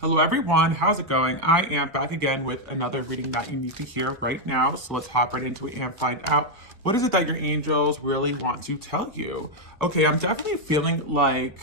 Hello everyone, how's it going? I am back again with another reading that you need to hear right now. So let's hop right into it and find out what is it that your angels really want to tell you. Okay, I'm definitely feeling like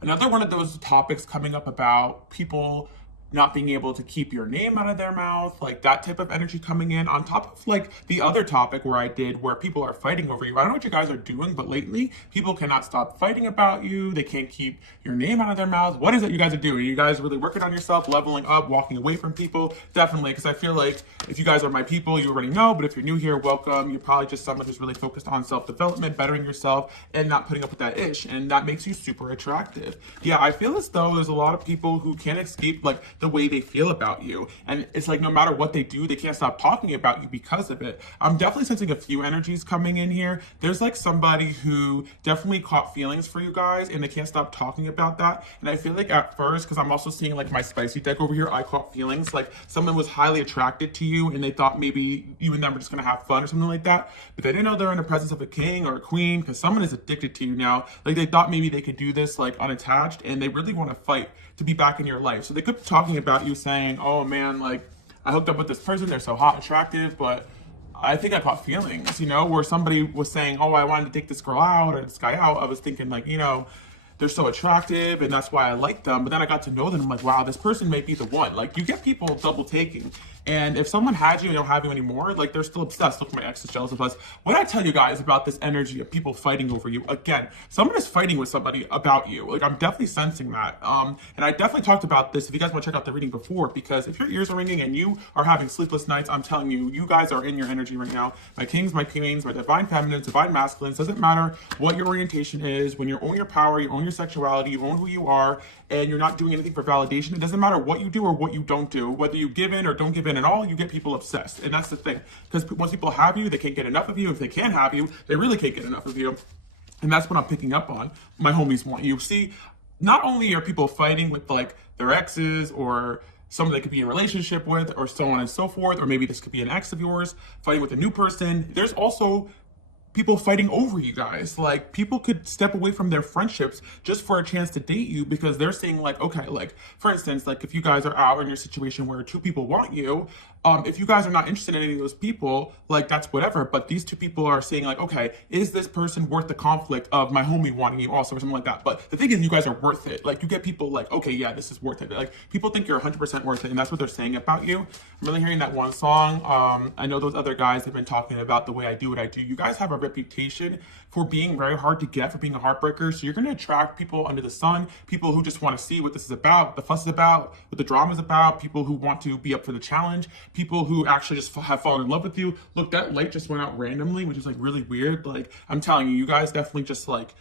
another one of those topics coming up about people not being able to keep your name out of their mouth, like that type of energy coming in, on top of like the other topic where I did where people are fighting over you. I don't know what you guys are doing, but lately people cannot stop fighting about you. They can't keep your name out of their mouths. What is it you guys are doing? Are you guys really working on yourself, leveling up, walking away from people? Definitely, because I feel like if you guys are my people, you already know, but if you're new here, welcome. You're probably just someone who's really focused on self-development, bettering yourself, and not putting up with that ish, and that makes you super attractive. Yeah, I feel as though there's a lot of people who can't escape like the way they feel about you, and it's like no matter what they do, they can't stop talking about you because of it. I'm definitely sensing a few energies coming in here. There's like somebody who definitely caught feelings for you guys, and they can't stop talking about that. And I feel like at first, because I'm also seeing like my spicy deck over here, I caught feelings like someone was highly attracted to you, and they thought maybe you and them were just gonna have fun or something like that, but they didn't know they're in the presence of a king or a queen, because someone is addicted to you now. Like they thought maybe they could do this like unattached, and they really want to fight to be back in your life. So they could be talking about you saying, oh man, like I hooked up with this person, they're so hot, attractive, but I think I caught feelings, where somebody was saying, oh, I wanted to take this girl out or this guy out. I was thinking like, they're so attractive and that's why I like them. But then I got to know them. I'm like, wow, this person may be the one. Like you get people double taking. And if someone had you and don't have you anymore, like they're still obsessed. Look, my ex is jealous of us. What I tell you guys about this energy of people fighting over you, again, someone is fighting with somebody about you. Like I'm definitely sensing that. And I definitely talked about this if you guys want to check out the reading before, because if your ears are ringing and you are having sleepless nights, I'm telling you, you guys are in your energy right now. My kings, my queens, my divine feminines, divine masculines, doesn't matter what your orientation is. When you own your power, you own your sexuality, you own who you are, and you're not doing anything for validation, it doesn't matter what you do or what you don't do, whether you give in or don't give in at all, you get people obsessed. And that's the thing, because once people have you, they can't get enough of you. If they can't have you, they really can't get enough of you. And that's what I'm picking up on. My homies want you. See, not only are people fighting with like their exes or someone they could be in a relationship with or so on and so forth, or maybe this could be an ex of yours fighting with a new person, there's also people fighting over you guys. Like people could step away from their friendships just for a chance to date you, because they're saying like, okay, like for instance, like if you guys are out in your situation where two people want you, if you guys are not interested in any of those people, like that's whatever. But these two people are saying like, okay, is this person worth the conflict of my homie wanting you also or something like that? But the thing is, you guys are worth it. Like you get people like, okay, yeah, this is worth it. Like people think you're 100% worth it, and that's what they're saying about you. I'm really hearing that one song. I know those other guys have been talking about the way I do what I do. You guys have a reputation for being very hard to get, for being a heartbreaker. So you're going to attract people under the sun, people who just want to see what this is about, what the fuss is about, what the drama is about, people who want to be up for the challenge, people who actually just have fallen in love with you. Look, that light just went out randomly, which is like really weird. Like I'm telling you, you guys definitely just like,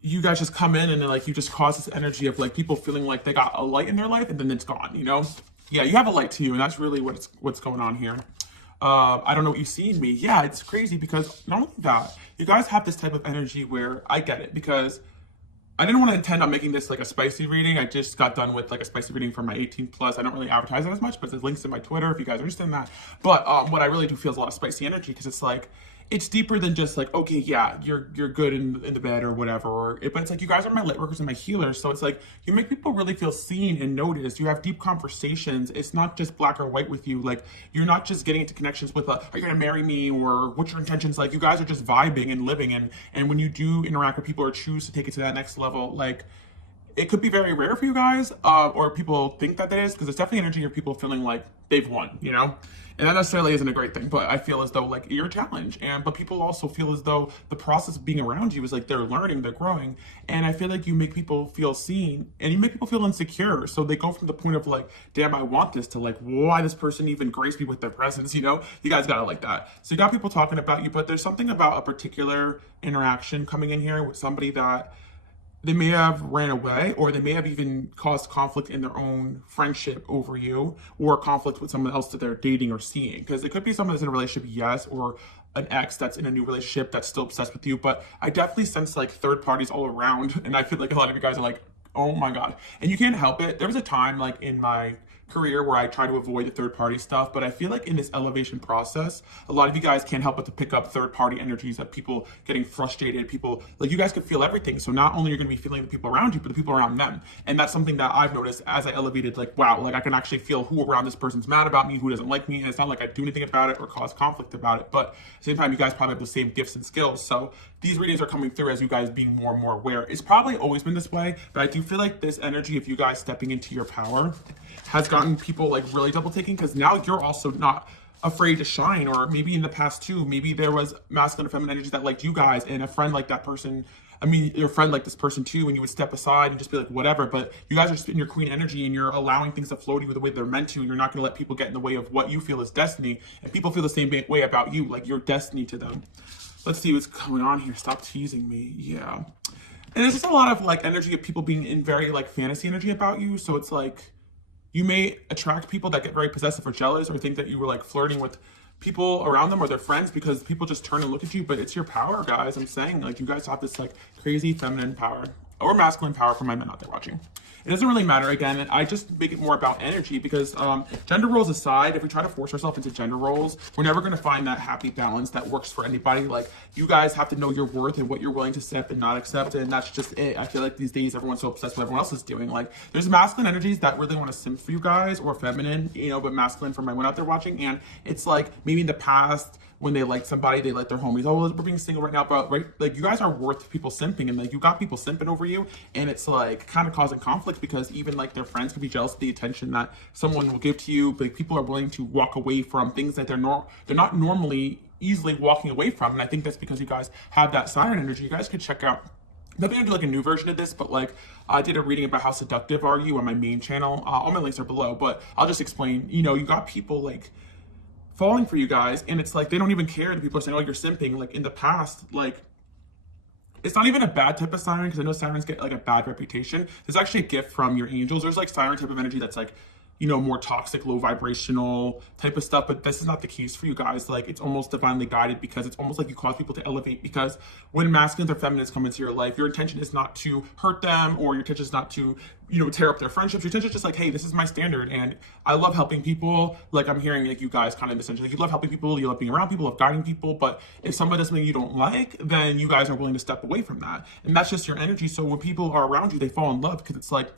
you guys just come in and then like you just cause this energy of like people feeling like they got a light in their life and then it's gone. Yeah, you have a light to you, and that's really what's going on here. I don't know what you see in me. Yeah, it's crazy because not only that, you guys have this type of energy where I get it, because I didn't want to intend on making this like a spicy reading. I just got done with like a spicy reading for my 18 plus. I don't really advertise it as much, but there's links in my Twitter if you guys are interested in that. But what I really do feel is a lot of spicy energy, because it's like, it's deeper than just like, okay, yeah, you're good in the bed or whatever. But it's like, you guys are my light workers and my healers. So it's like, you make people really feel seen and noticed. You have deep conversations. It's not just black or white with you. Like, you're not just getting into connections with are you gonna marry me, or what's your intentions? Like, you guys are just vibing and living. And when you do interact with people or choose to take it to that next level, like, it could be very rare for you guys, or people think that is, because it's definitely energy of people feeling like they've won. And that necessarily isn't a great thing, but I feel as though like you're a challenge, but people also feel as though the process of being around you is like they're learning, they're growing, and I feel like you make people feel seen, and you make people feel insecure, so they go from the point of like, damn, I want this, to like, why this person even graced me with their presence, you guys gotta like that. So you got people talking about you, but there's something about a particular interaction coming in here with somebody that they may have ran away, or they may have even caused conflict in their own friendship over you, or conflict with someone else that they're dating or seeing. Because it could be someone that's in a relationship, yes, or an ex that's in a new relationship that's still obsessed with you. But I definitely sense like third parties all around. And I feel like a lot of you guys are like, oh my God. And you can't help it. There was a time like in my career where I try to avoid the third party stuff, but I feel like in this elevation process, a lot of you guys can't help but to pick up third party energies of people getting frustrated, people like you guys could feel everything. So not only you're going to be feeling the people around you, but the people around them. And that's something that I've noticed as I elevated, like, wow, like I can actually feel who around this person's mad about me, who doesn't like me. And it's not like I do anything about it or cause conflict about it, but at the same time, you guys probably have the same gifts and skills. So these readings are coming through as you guys being more and more aware. It's probably always been this way, but I do feel like this energy of you guys stepping into your power has gotten people like really double taking, because now you're also not afraid to shine. Or maybe in the past too, maybe there was masculine and feminine energies that liked you guys, and a friend like that person, I mean, your friend like this person too, and you would step aside and just be like, whatever. But you guys are spitting your queen energy and you're allowing things to flow to you the way they're meant to. You're not going to let people get in the way of what you feel is destiny. And people feel the same way about you, like you're destiny to them. Let's see what's going on here. Stop teasing me. Yeah. And there's just a lot of like energy of people being in very like fantasy energy about you. So it's like, you may attract people that get very possessive or jealous, or think that you were like flirting with people around them or their friends because people just turn and look at you. But it's your power, guys. I'm saying, like, you guys have this like crazy feminine power or masculine power for my men out there watching. It doesn't really matter. Again, I just make it more about energy, because gender roles aside, if we try to force ourselves into gender roles, we're never going to find that happy balance that works for anybody. Like, you guys have to know your worth and what you're willing to accept and not accept, and that's just it. I feel like these days everyone's so obsessed with what everyone else is doing. Like, there's masculine energies that really want to simp for you guys, or feminine, you know, but masculine for my women out there watching. And it's like, maybe in the past, when they like somebody, they like their homies, oh, we're being single right now, but right, like, you guys are worth people simping, and like, you got people simping over you, and it's like kind of causing conflict, because even like their friends could be jealous of the attention that someone will give to you. But people are willing to walk away from things that they're not normally easily walking away from. And I think that's because you guys have that siren energy. You guys could check out, maybe I'll do like a new version of this, but like I did a reading about how seductive are you on my main channel. All my links are below, but I'll just explain. You know, you got people like falling for you guys, and it's like they don't even care that people are saying, oh, you're simping. Like, in the past, like, it's not even a bad type of siren, because I know sirens get like a bad reputation. There's actually a gift from your angels. There's like siren type of energy that's like, you know, more toxic, low vibrational type of stuff, but this is not the case for you guys. Like, it's almost divinely guided, because it's almost like you cause people to elevate, because when masculines or feminines come into your life, your intention is not to hurt them, or your intention is not to, you know, tear up their friendships. Your intention is just like, hey, this is my standard, and I love helping people. Like, I'm hearing like you guys kind of essentially, like, you love helping people, you love being around people, you love guiding people, but if someone does something you don't like, then you guys are willing to step away from that. And that's just your energy. So when people are around you, they fall in love, because it's like,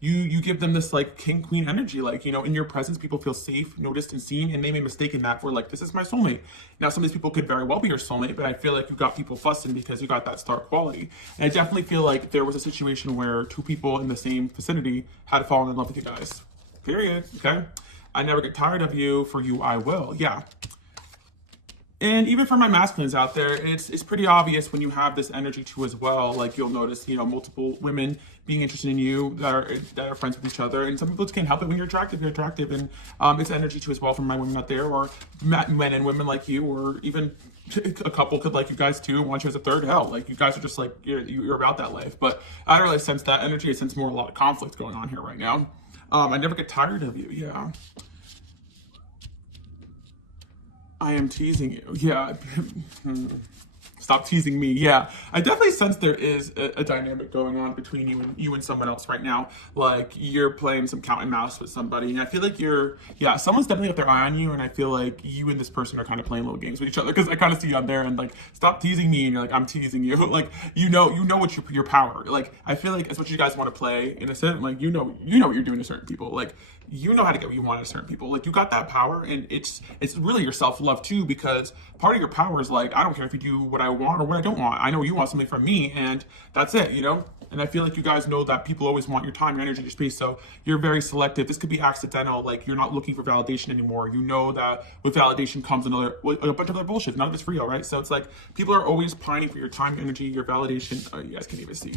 you give them this like king queen energy. Like, you know, in your presence, people feel safe, noticed, and seen, and they may mistake in that for like, this is my soulmate. Now, some of these people could very well be your soulmate, but I feel like you got people fussing because you got that star quality. And I definitely feel like there was a situation where two people in the same vicinity had fallen in love with you guys. Period. Okay. I never get tired of you. For you, I will. Yeah. And even for my masculines out there, it's pretty obvious when you have this energy too as well. Like, you'll notice, you know, multiple women being interested in you that are friends with each other. And some people just can't help it. When you're attractive, you're attractive. And it's energy too as well from my women out there, or men and women like you, or even a couple could like you guys too, want you as a third. Hell, like, you guys are just like, you're about that life. But I don't really sense that energy. I sense more a lot of conflict going on here right now. I never get tired of you. Yeah. I am teasing you. Yeah. Stop teasing me. Yeah. I definitely sense there is a dynamic going on between you and someone else right now. Like, you're playing some cat and mouse with somebody. And I feel like someone's definitely got their eye on you. And I feel like you and this person are kind of playing little games with each other, because I kind of see you on there and like, stop teasing me. And you're like, I'm teasing you. Like, you know what your power. Like, I feel like it's what you guys want to play in a certain, like, you know what you're doing to certain people. Like, you know how to get what you want to certain people. Like, you got that power, and it's really your self-love too, because part of your power is like, I don't care if you do what I want or what I don't want. I know you want something from me, and that's it, you know? And I feel like you guys know that people always want your time, your energy, your space, so you're very selective. This could be accidental, like, you're not looking for validation anymore. You know that with validation comes a bunch of other bullshit. None of it's real, right? So it's like, people are always pining for your time, your energy, your validation. Oh, you guys can't even see.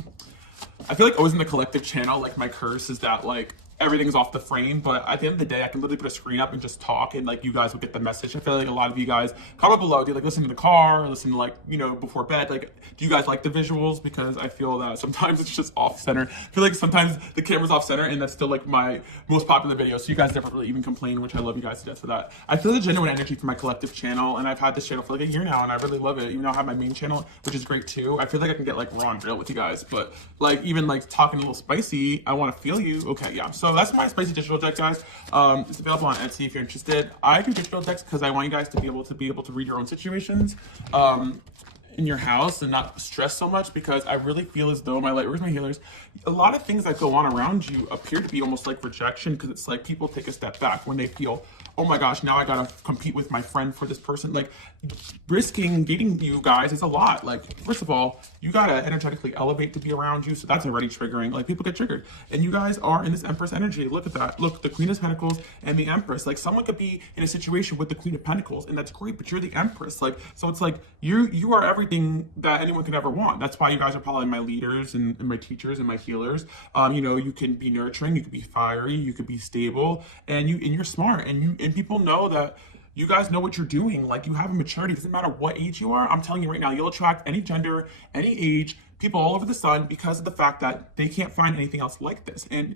I feel like always in the collective channel, like, my curse is that, like, everything's off the frame, but at the end of the day, I can literally put a screen up and just talk, and like, you guys will get the message. I feel like a lot of you guys comment below, do you like listen to the car, listen to, like, you know, before bed? Like, do you guys like the visuals? Because I feel that sometimes it's just off center. I feel like sometimes the camera's off center, and that's still like my most popular video. So you guys never really even complain, which I love you guys to death for that. I feel the genuine energy for my collective channel, and I've had this channel for like a year now, and I really love it. Even though I have my main channel, which is great too. I feel like I can get like raw and real with you guys, but like, even like talking a little spicy, I want to feel you. Okay, yeah. So So that's my spicy digital deck, guys. It's available on Etsy if you're interested. I do digital decks because I want you guys to be able to read your own situations. In your house and not stress so much, because I really feel as though my light workers, my healers, a lot of things that go on around you appear to be almost like rejection, because it's like people take a step back when they feel, oh my gosh, now I gotta compete with my friend for this person. Like, risking dating you guys is a lot. Like, first of all, you gotta energetically elevate to be around you, so that's already triggering. Like, people get triggered, and you guys are in this Empress energy. Look at that. Look, the Queen of Pentacles and the Empress. Like, someone could be in a situation with the Queen of Pentacles, and that's great, but you're the Empress. Like, so it's like you are everything that anyone could ever want. That's why you guys are probably my leaders and my teachers and my healers. You know, you can be nurturing, you could be fiery, you could be stable, and you're smart, and people know that you guys know what you're doing. Like, you have a maturity. It doesn't matter what age you are. I'm telling you right now, you'll attract any gender, any age, people all over the sun, because of the fact that they can't find anything else like this. And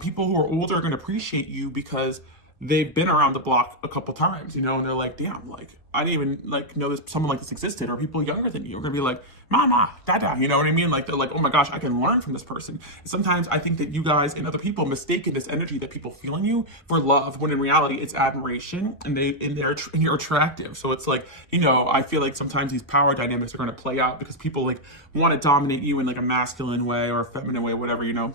people who are older are going to appreciate you because they've been around the block a couple times, you know, and they're like, damn, like, I didn't even like know this someone like this existed. Or people younger than you are gonna be like, mama, dada, you know what I mean? Like, they're like, oh my gosh, I can learn from this person. And sometimes I think that you guys and other people mistaken this energy that people feel in you for love, when in reality it's admiration, and you're attractive. So it's like, you know, I feel like sometimes these power dynamics are gonna play out because people like want to dominate you in like a masculine way or a feminine way, whatever, you know.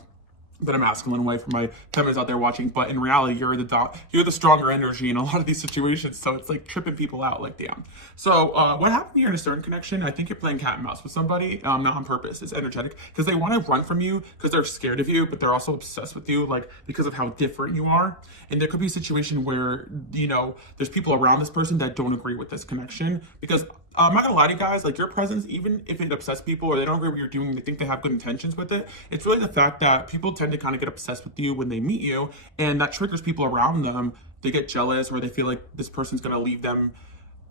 But a masculine way for my feminists out there watching. But in reality, you're the stronger energy in a lot of these situations. So it's like tripping people out, like, damn. So what happened here in a certain connection, I think you're playing cat and mouse with somebody, not on purpose. It's energetic, because they want to run from you because they're scared of you, but they're also obsessed with you, like, because of how different you are. And there could be a situation where, you know, there's people around this person that don't agree with this connection, because I'm not gonna lie to you guys, like, your presence, even if it upsets people or they don't agree with what you're doing, they think they have good intentions with it, it's really the fact that people tend to kind of get obsessed with you when they meet you, and that triggers people around them. They get jealous, or they feel like this person's gonna leave them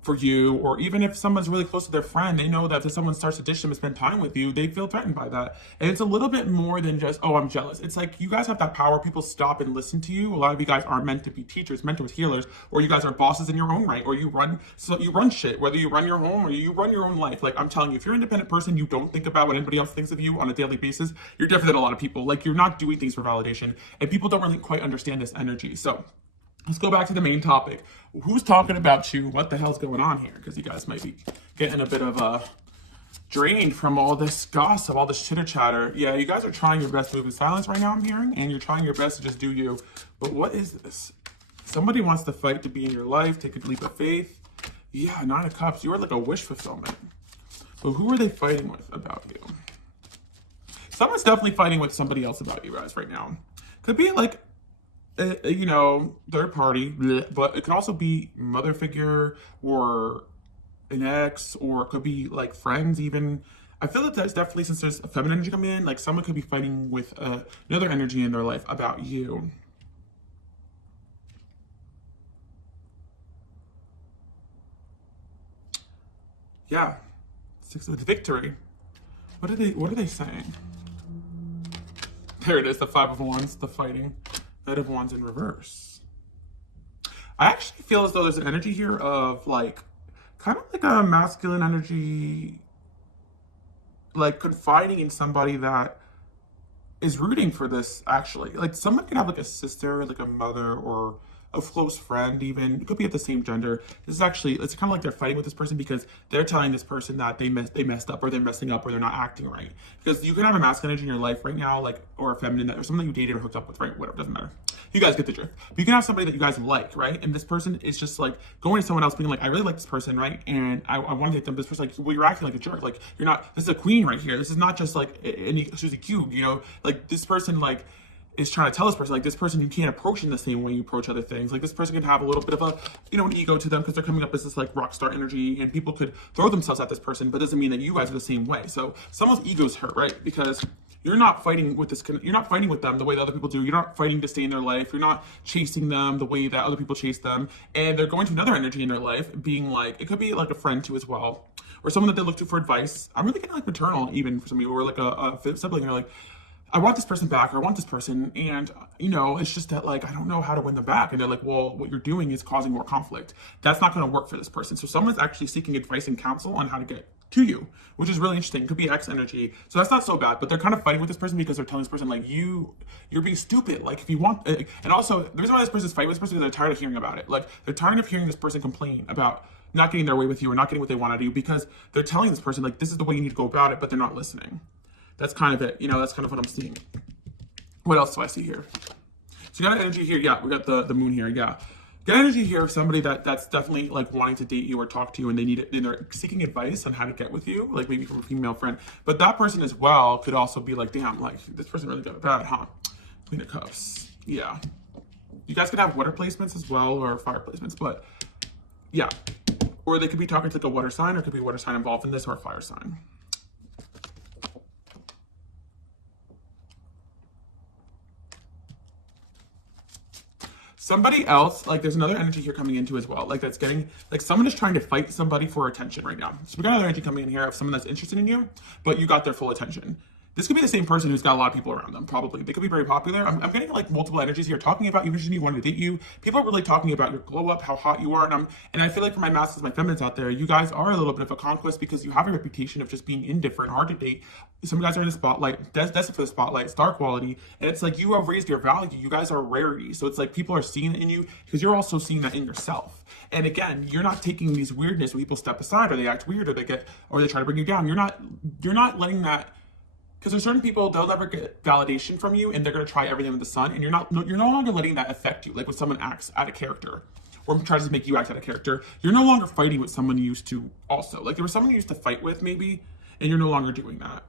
for you. Or even if someone's really close to their friend, they know that if someone starts to dish them and spend time with you, they feel threatened by that. And it's a little bit more than just, oh, I'm jealous. It's like, you guys have that power. People stop and listen to you. A lot of you guys aren't meant to be teachers, mentors, healers, or you guys are bosses in your own right, or you run shit, whether you run your home or you run your own life. Like, I'm telling you, if you're an independent person, you don't think about what anybody else thinks of you on a daily basis, you're different than a lot of people. Like, you're not doing things for validation, and people don't really quite understand this energy. So let's go back to the main topic. Who's talking about you? What the hell's going on here? Because you guys might be getting a bit of drained from all this gossip, all this chitter chatter. Yeah, you guys are trying your best to move in silence right now, I'm hearing, and you're trying your best to just do you. But what is this? Somebody wants to fight to be in your life, take a leap of faith. Yeah, 9 of Cups. You are like a wish fulfillment. But who are they fighting with about you? Someone's definitely fighting with somebody else about you guys right now. Could be like, you know, third party, but it could also be mother figure or an ex, or it could be like friends even. I feel that there's definitely, since there's a feminine energy coming in, like someone could be fighting with another energy in their life about you. Yeah, 6 of victory. What are they saying? There it is, the 5 of Wands, the fighting. Knight of Wands in reverse. I actually feel as though there's an energy here of like, kind of like a masculine energy, like confiding in somebody that is rooting for this, actually. Like, someone could have like a sister, like a mother, or a close friend even. It could be at the same gender. This is actually, it's kind of like they're fighting with this person because they're telling this person that they messed up, or they're messing up, or they're not acting right. Because you can have a masculine energy in your life right now, like, or a feminine, or someone that you dated or hooked up with, right? Whatever, doesn't matter. You guys get the drift. But you can have somebody that you guys like, right? And this person is just like going to someone else being like, I really like this person, right? And I want to date them. This person, like, well, you're acting like a jerk. Like, you're not, this is a queen right here. This is not just like any Susie Q, you know? Like, this person, like, is trying to tell this person, like, this person, you can't approach in the same way you approach other things. Like, this person can have a little bit of a, you know, an ego to them because they're coming up as this like rock star energy, and people could throw themselves at this person, but doesn't mean that you guys are the same way. So someone's ego's hurt, right? Because you're not fighting with you're not fighting with them the way that other people do. You're not fighting to stay in their life. You're not chasing them the way that other people chase them. And they're going to another energy in their life, being like, it could be like a friend too as well, or someone that they look to for advice. I'm really getting like maternal even for some people, or like a sibling. They're like, I want this person back, or I want this person, and, you know, it's just that, like, I don't know how to win them back. And they're like, well, what you're doing is causing more conflict. That's not going to work for this person. So someone's actually seeking advice and counsel on how to get to you, which is really interesting. It could be X energy. So that's not so bad, but they're kind of fighting with this person because they're telling this person, like, you're being stupid. Like, if you want, and also the reason why this person's fighting with this person is they're tired of hearing about it. Like, they're tired of hearing this person complain about not getting their way with you or not getting what they want out of you, because they're telling this person, like, this is the way you need to go about it, but they're not listening. That's kind of it. You know, that's kind of what I'm seeing. What else do I see here? So you got an energy here. Yeah, we got the moon here. Yeah. Got energy here of somebody that's definitely like wanting to date you or talk to you, and they need it, and they're seeking advice on how to get with you, like maybe from a female friend. But that person as well could also be like, damn, like this person really got it bad, huh? Queen of Cups. Yeah. You guys could have water placements as well, or fire placements, but yeah. Or they could be talking to like a water sign, or it could be a water sign involved in this, or a fire sign. Somebody else, like there's another energy here coming into as well. Like that's getting, like someone is trying to fight somebody for attention right now. So we got another energy coming in here of someone that's interested in you, but you got their full attention. This could be the same person who's got a lot of people around them, probably. They could be very popular. I'm getting like multiple energies here talking about you, interested in you, wanting to date you. People are really talking about your glow up, how hot you are. And I feel like for my masses, my feminines out there, you guys are a little bit of a conquest because you have a reputation of just being indifferent, hard to date. Some guys are in the spotlight, destined for the spotlight, star quality. And it's like you have raised your value. You guys are a rarity. So it's like people are seeing it in you because you're also seeing that in yourself. And again, you're not taking these weirdness when people step aside or they act weird or they try to bring you down. You're not letting that. Because there's certain people, they'll never get validation from you, and they're going to try everything under the sun, and you're no longer letting that affect you. Like when someone acts out of character or tries to make you act out of character, you're no longer fighting with someone you used to also. Like there was someone you used to fight with maybe, and you're no longer doing that.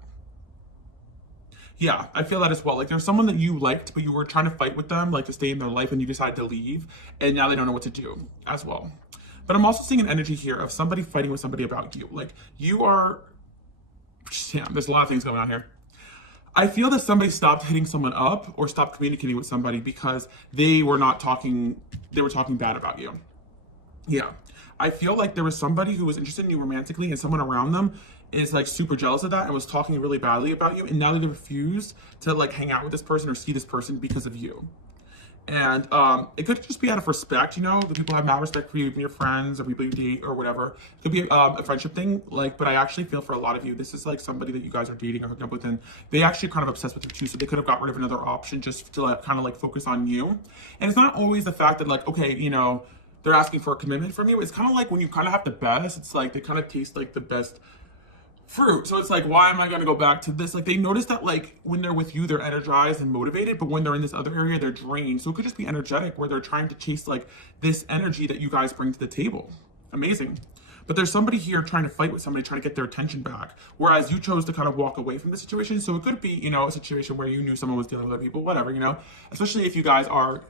Yeah, I feel that as well. Like there's someone that you liked, but you were trying to fight with them, like to stay in their life, and you decided to leave, and now they don't know what to do as well. But I'm also seeing an energy here of somebody fighting with somebody about you. Like you are, damn, there's a lot of things going on here. I feel that somebody stopped hitting someone up or stopped communicating with somebody because they were talking bad about you. Yeah. I feel like there was somebody who was interested in you romantically and someone around them is like super jealous of that and was talking really badly about you. And now they refuse to like hang out with this person or see this person because of you. And it could just be out of respect, you know, the people have mad respect for you, even your friends or people you date or whatever. It could be a friendship thing, like, but I actually feel for a lot of you, this is like somebody that you guys are dating or hooking up with, and they actually kind of obsessed with you too. So they could have got rid of another option just to like, kind of like focus on you. And it's not always the fact that like, okay, you know, they're asking for a commitment from you. It's kind of like when you kind of have the best, it's like they kind of taste like the best fruit. So it's like, why am I going to go back to this? Like they notice that like when they're with you, they're energized and motivated, but when they're in this other area, they're drained. So it could just be energetic where they're trying to chase like this energy that you guys bring to the table. Amazing. But there's somebody here trying to fight with somebody, trying to get their attention back. Whereas you chose to kind of walk away from the situation. So it could be, you know, a situation where you knew someone was dealing with other people, whatever, you know, especially if you guys are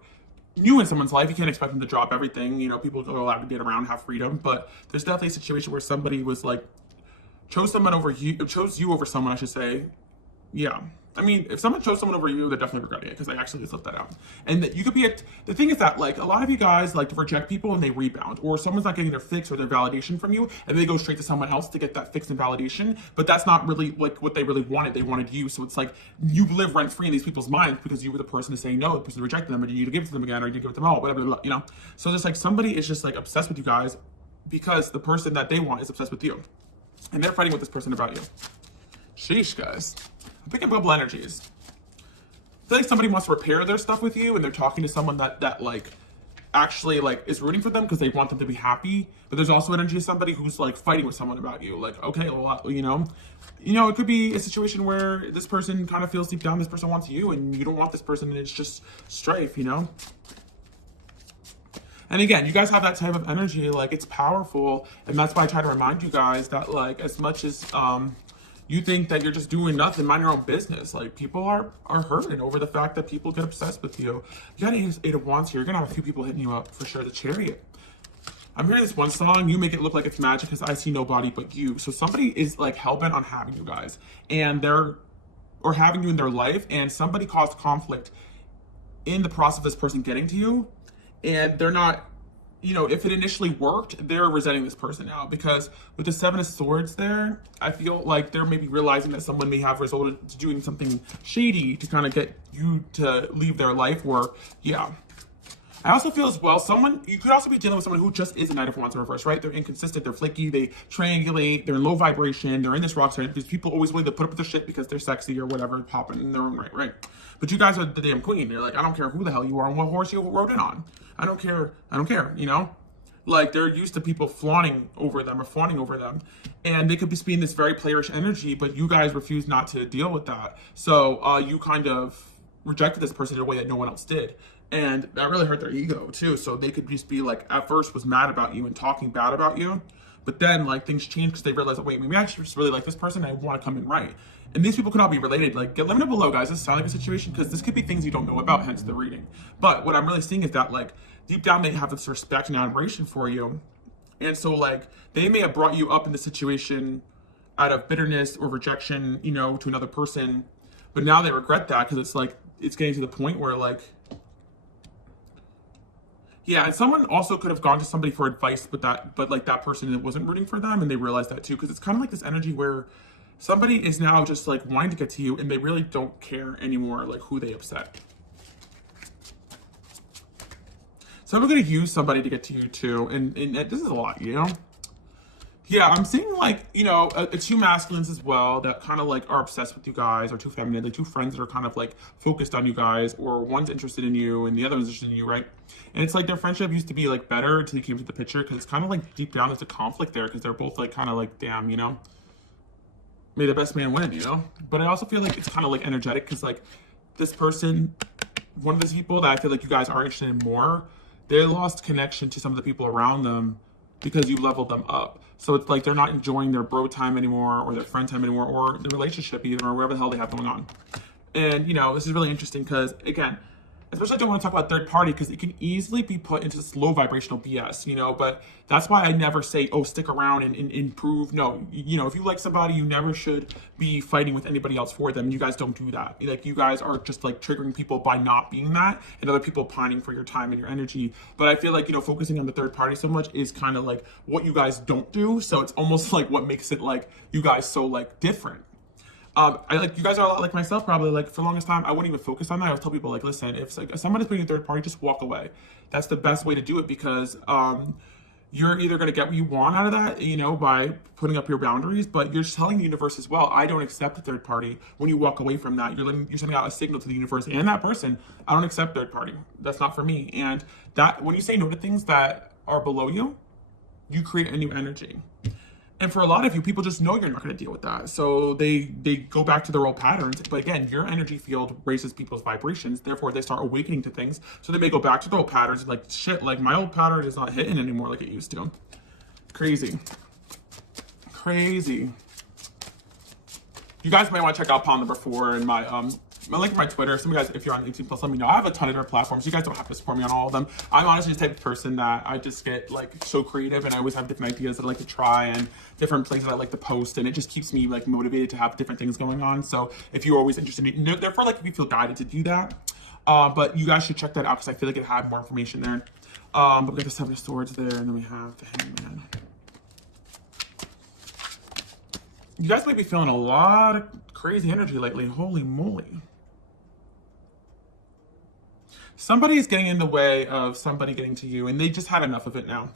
new in someone's life, you can't expect them to drop everything. You know, people are allowed to get around, have freedom, but there's definitely a situation where somebody was like, chose you over someone, I should say. Yeah. I mean, if someone chose someone over you, they're definitely regretting it because I actually just left that out. And that you could be the thing is that like a lot of you guys like to reject people and they rebound, or someone's not getting their fix or their validation from you and they go straight to someone else to get that fix and validation. But that's not really like what they really wanted. They wanted you. So it's like you live rent free in these people's minds because you were the person to say no, the person to reject them, and you need to give it to them again, or you need to give it to them all, whatever, you know? So just like somebody is just like obsessed with you guys because the person that they want is obsessed with you. And they're fighting with this person about you. Sheesh, guys. I'm picking up double energies. I feel like somebody wants to repair their stuff with you, and they're talking to someone that like actually like is rooting for them because they want them to be happy. But there's also energy of somebody who's like fighting with someone about you. Like, okay, well, you know, it could be a situation where this person kind of feels deep down this person wants you, and you don't want this person, and it's just strife, you know. And again, you guys have that type of energy, like it's powerful. And that's why I try to remind you guys that like, as much as you think that you're just doing nothing, mind your own business. Like people are hurting over the fact that people get obsessed with you. You got Eight of Wands here. You're gonna have a few people hitting you up for sure. The Chariot. I'm hearing this one song, you make it look like it's magic because I see nobody but you. So somebody is like hellbent on having you guys, and or having you in their life, and somebody caused conflict in the process of this person getting to you. And they're not, you know, if it initially worked, they're resenting this person now because with the Seven of Swords there, I feel like they're maybe realizing that someone may have resorted to doing something shady to kind of get you to leave their life, or yeah. I also feel as well, you could also be dealing with someone who just is a Knight of Wands in reverse, right? They're inconsistent, they're flaky, they triangulate, they're in low vibration, they're in this rock sign because people always willing to put up with their shit because they're sexy or whatever, popping in their own right, right? But you guys are the damn queen. You're like, I don't care who the hell you are and what horse you rode in on. I don't care, you know? Like, they're used to people flaunting over them or fawning over them. And they could be being this very playerish energy, but you guys refuse not to deal with that. So you kind of rejected this person in a way that no one else did. And that really hurt their ego too. So they could just be like, at first was mad about you and talking bad about you. But then like things changed because they realized, wait, maybe I actually just really like this person and I want to come in right. And these people could all be related. Like, let me know below, guys. This sounds like a situation because this could be things you don't know about, hence the reading. But what I'm really seeing is that like deep down they have this respect and admiration for you. And so like they may have brought you up in the situation out of bitterness or rejection, you know, to another person. But now they regret that because it's like, it's getting to the point where like, yeah, and someone also could have gone to somebody for advice, but like that person wasn't rooting for them, and they realized that too, because it's kind of like this energy where somebody is now just like wanting to get to you, and they really don't care anymore, like who they upset. So we're gonna use somebody to get to you too, and this is a lot, you know. Yeah, I'm seeing like, you know, two masculines as well that kind of like are obsessed with you guys, or two feminine, like two friends that are kind of like focused on you guys, or one's interested in you and the other one's interested in you, right? And it's like their friendship used to be like better until you came to the picture, because it's kind of like deep down there's a conflict there, because they're both like kind of like, damn, you know, may the best man win, you know? But I also feel like it's kind of like energetic, because like this person, one of these people that I feel like you guys are interested in more, they lost connection to some of the people around them because you leveled them up. So it's like they're not enjoying their bro time anymore, or their friend time anymore, or the relationship even, or whatever the hell they have going on. And, you know, this is really interesting because, again, especially I don't want to talk about third party because it can easily be put into this low vibrational BS, you know, but that's why I never say, oh, stick around and improve. No, you know, if you like somebody, you never should be fighting with anybody else for them. You guys don't do that. Like, you guys are just like triggering people by not being that, and other people pining for your time and your energy. But I feel like, you know, focusing on the third party so much is kind of like what you guys don't do. So it's almost like what makes it like you guys so like different. I like, you guys are a lot like myself, probably. Like, for the longest time, I wouldn't even focus on that. I would tell people, like, listen, if like someone is putting a third party, just walk away. That's the best way to do it, because you're either going to get what you want out of that, you know, by putting up your boundaries, but you're telling the universe as well, I don't accept the third party. When you walk away from that, you're sending out a signal to the universe and that person, I don't accept third party. That's not for me. And that, when you say no to things that are below you, you create a new energy. And for a lot of you, people just know you're not going to deal with that. So they go back to their old patterns. But again, your energy field raises people's vibrations. Therefore, they start awakening to things. So they may go back to their old patterns. Like, shit, like my old pattern is not hitting anymore like it used to. Crazy. Crazy. You guys might want to check out Pawn Number 4 and my link in my Twitter. Some of you guys, if you're on YouTube Plus, let me know. I have a ton of different platforms. You guys don't have to support me on all of them. I'm honestly the type of person that I just get like so creative, and I always have different ideas that I like to try and different places I like to post, and it just keeps me like motivated to have different things going on. So if you're always interested in it, therefore, like, if you feel guided to do that, but you guys should check that out because I feel like it had more information there. But we got the Seven of Swords there, and then we have the Hangman. You guys might be feeling a lot of crazy energy lately. Holy moly. Somebody is getting in the way of somebody getting to you, and they just had enough of it now.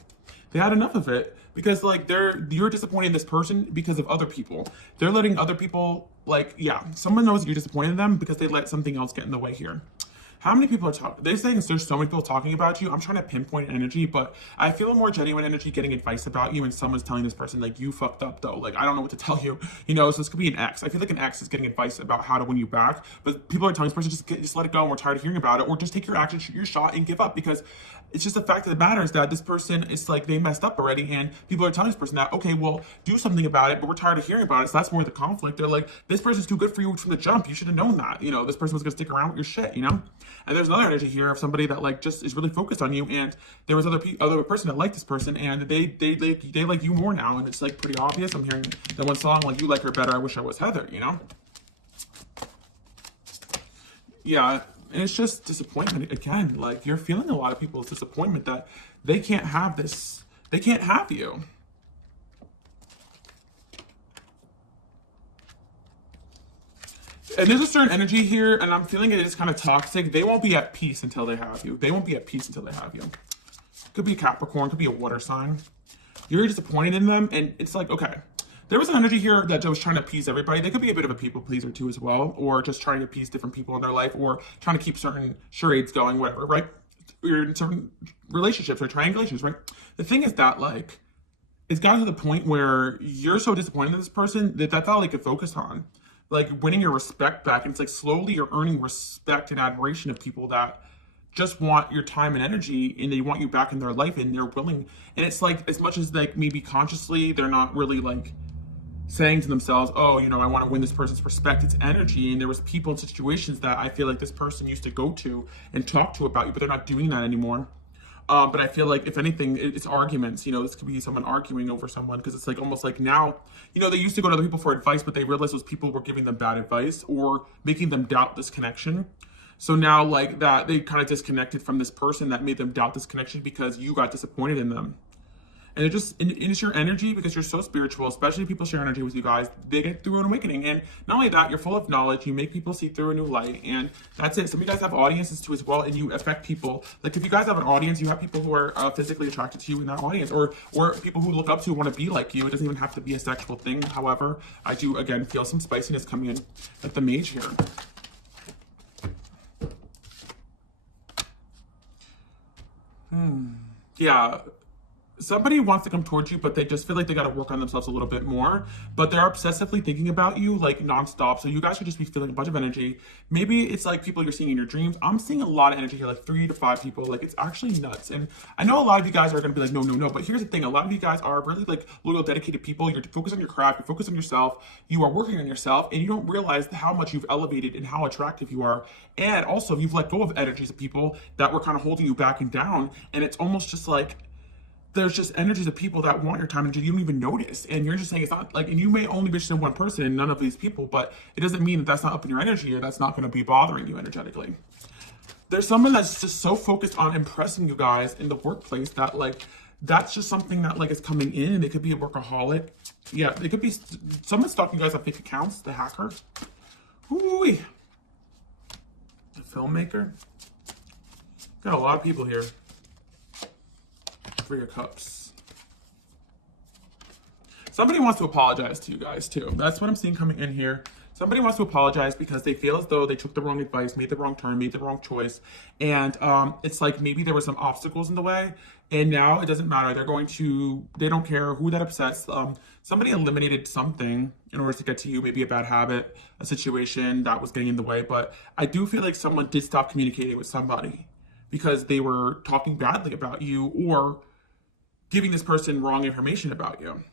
They had enough of it because, like, you're disappointing this person because of other people. They're letting other people, like, yeah, someone knows you're disappointing them because they let something else get in the way here. How many people are talking? They're saying there's so many people talking about you. I'm trying to pinpoint energy, but I feel a more genuine energy getting advice about you, and someone's telling this person, like, you fucked up though. Like, I don't know what to tell you. You know, so this could be an ex. I feel like an ex is getting advice about how to win you back, but people are telling this person, just let it go, and we're tired of hearing about it, or just take your action, shoot your shot, and give up, because it's just the fact of the matter is that this person is like, they messed up already, and people are telling this person that, okay, well, do something about it, but we're tired of hearing about it. So that's more the conflict. They're like, this person's too good for you from the jump. You should have known that. You know, this person was gonna stick around with your shit, you know? And there's another energy here of somebody that like just is really focused on you, and there was other person that liked this person, and they like you more now, and it's like pretty obvious. I'm hearing that one song, like, you like her better, I wish I was Heather, you know? Yeah, and it's just disappointment again. Like, you're feeling a lot of people's disappointment that they can't have this, they can't have you. And there's a certain energy here, and I'm feeling it is kind of toxic. They won't be at peace until they have you. They won't be at peace until they have you. Could be Capricorn, could be a water sign. You're disappointed in them, and it's like, okay. There was an energy here that was trying to appease everybody. They could be a bit of a people pleaser too as well, or just trying to appease different people in their life, or trying to keep certain charades going, whatever, right? You're in certain relationships or triangulations, right? The thing is that, like, it's gotten to the point where you're so disappointed in this person that that's all they could focus on. Like, winning your respect back. And it's like slowly you're earning respect and admiration of people that just want your time and energy, and they want you back in their life, and they're willing. And it's like, as much as like maybe consciously they're not really like saying to themselves, oh, you know, I want to win this person's respect, it's energy. And there was people in situations that I feel like this person used to go to and talk to about you, but they're not doing that anymore. But I feel like, if anything, it's arguments. You know, this could be someone arguing over someone, because it's like almost like now, you know, they used to go to other people for advice, but they realized those people were giving them bad advice or making them doubt this connection. So now, like, that they kind of disconnected from this person that made them doubt this connection because you got disappointed in them. And it's your energy, because you're so spiritual, especially people share energy with you guys, they get through an awakening. And not only that, you're full of knowledge, you make people see through a new light, and that's it. Some of you guys have audiences too as well, and you affect people. Like, if you guys have an audience, you have people who are physically attracted to you in that audience, or people who look up to you, want to be like you. It doesn't even have to be a sexual thing. However, I do, again, feel some spiciness coming in at the mage here. Yeah. Somebody wants to come towards you, but they just feel like they got to work on themselves a little bit more. But they're obsessively thinking about you, like, nonstop. So you guys should just be feeling a bunch of energy. Maybe it's like people you're seeing in your dreams. I'm seeing a lot of energy here, like 3 to 5 people. Like, it's actually nuts. And I know a lot of you guys are going to be like, no, no, no. But here's the thing. A lot of you guys are really like loyal, dedicated people. You're focused on your craft. You're focused on yourself. You are working on yourself, and you don't realize how much you've elevated and how attractive you are. And also, you've let go of energies of people that were kind of holding you back and down. And it's almost just like, there's just energies of people that want your time and you don't even notice. And you're just saying it's not like, and you may only be interested in one person and none of these people, but it doesn't mean that that's not up in your energy, or that's not going to be bothering you energetically. There's someone that's just so focused on impressing you guys in the workplace that, like, that's just something that, like, is coming in. And it could be a workaholic. Yeah, it could be someone stalking you guys on fake accounts, the hacker. Ooh, the filmmaker. Got a lot of people here. 3 of Cups. Somebody wants to apologize to you guys too. That's what I'm seeing coming in here. Somebody wants to apologize because they feel as though they took the wrong advice, made the wrong turn, made the wrong choice. And it's like maybe there were some obstacles in the way, and now it doesn't matter. They don't care who that upsets. Somebody eliminated something in order to get to you, maybe a bad habit, a situation that was getting in the way. But I do feel like someone did stop communicating with somebody because they were talking badly about you or giving this person wrong information about you.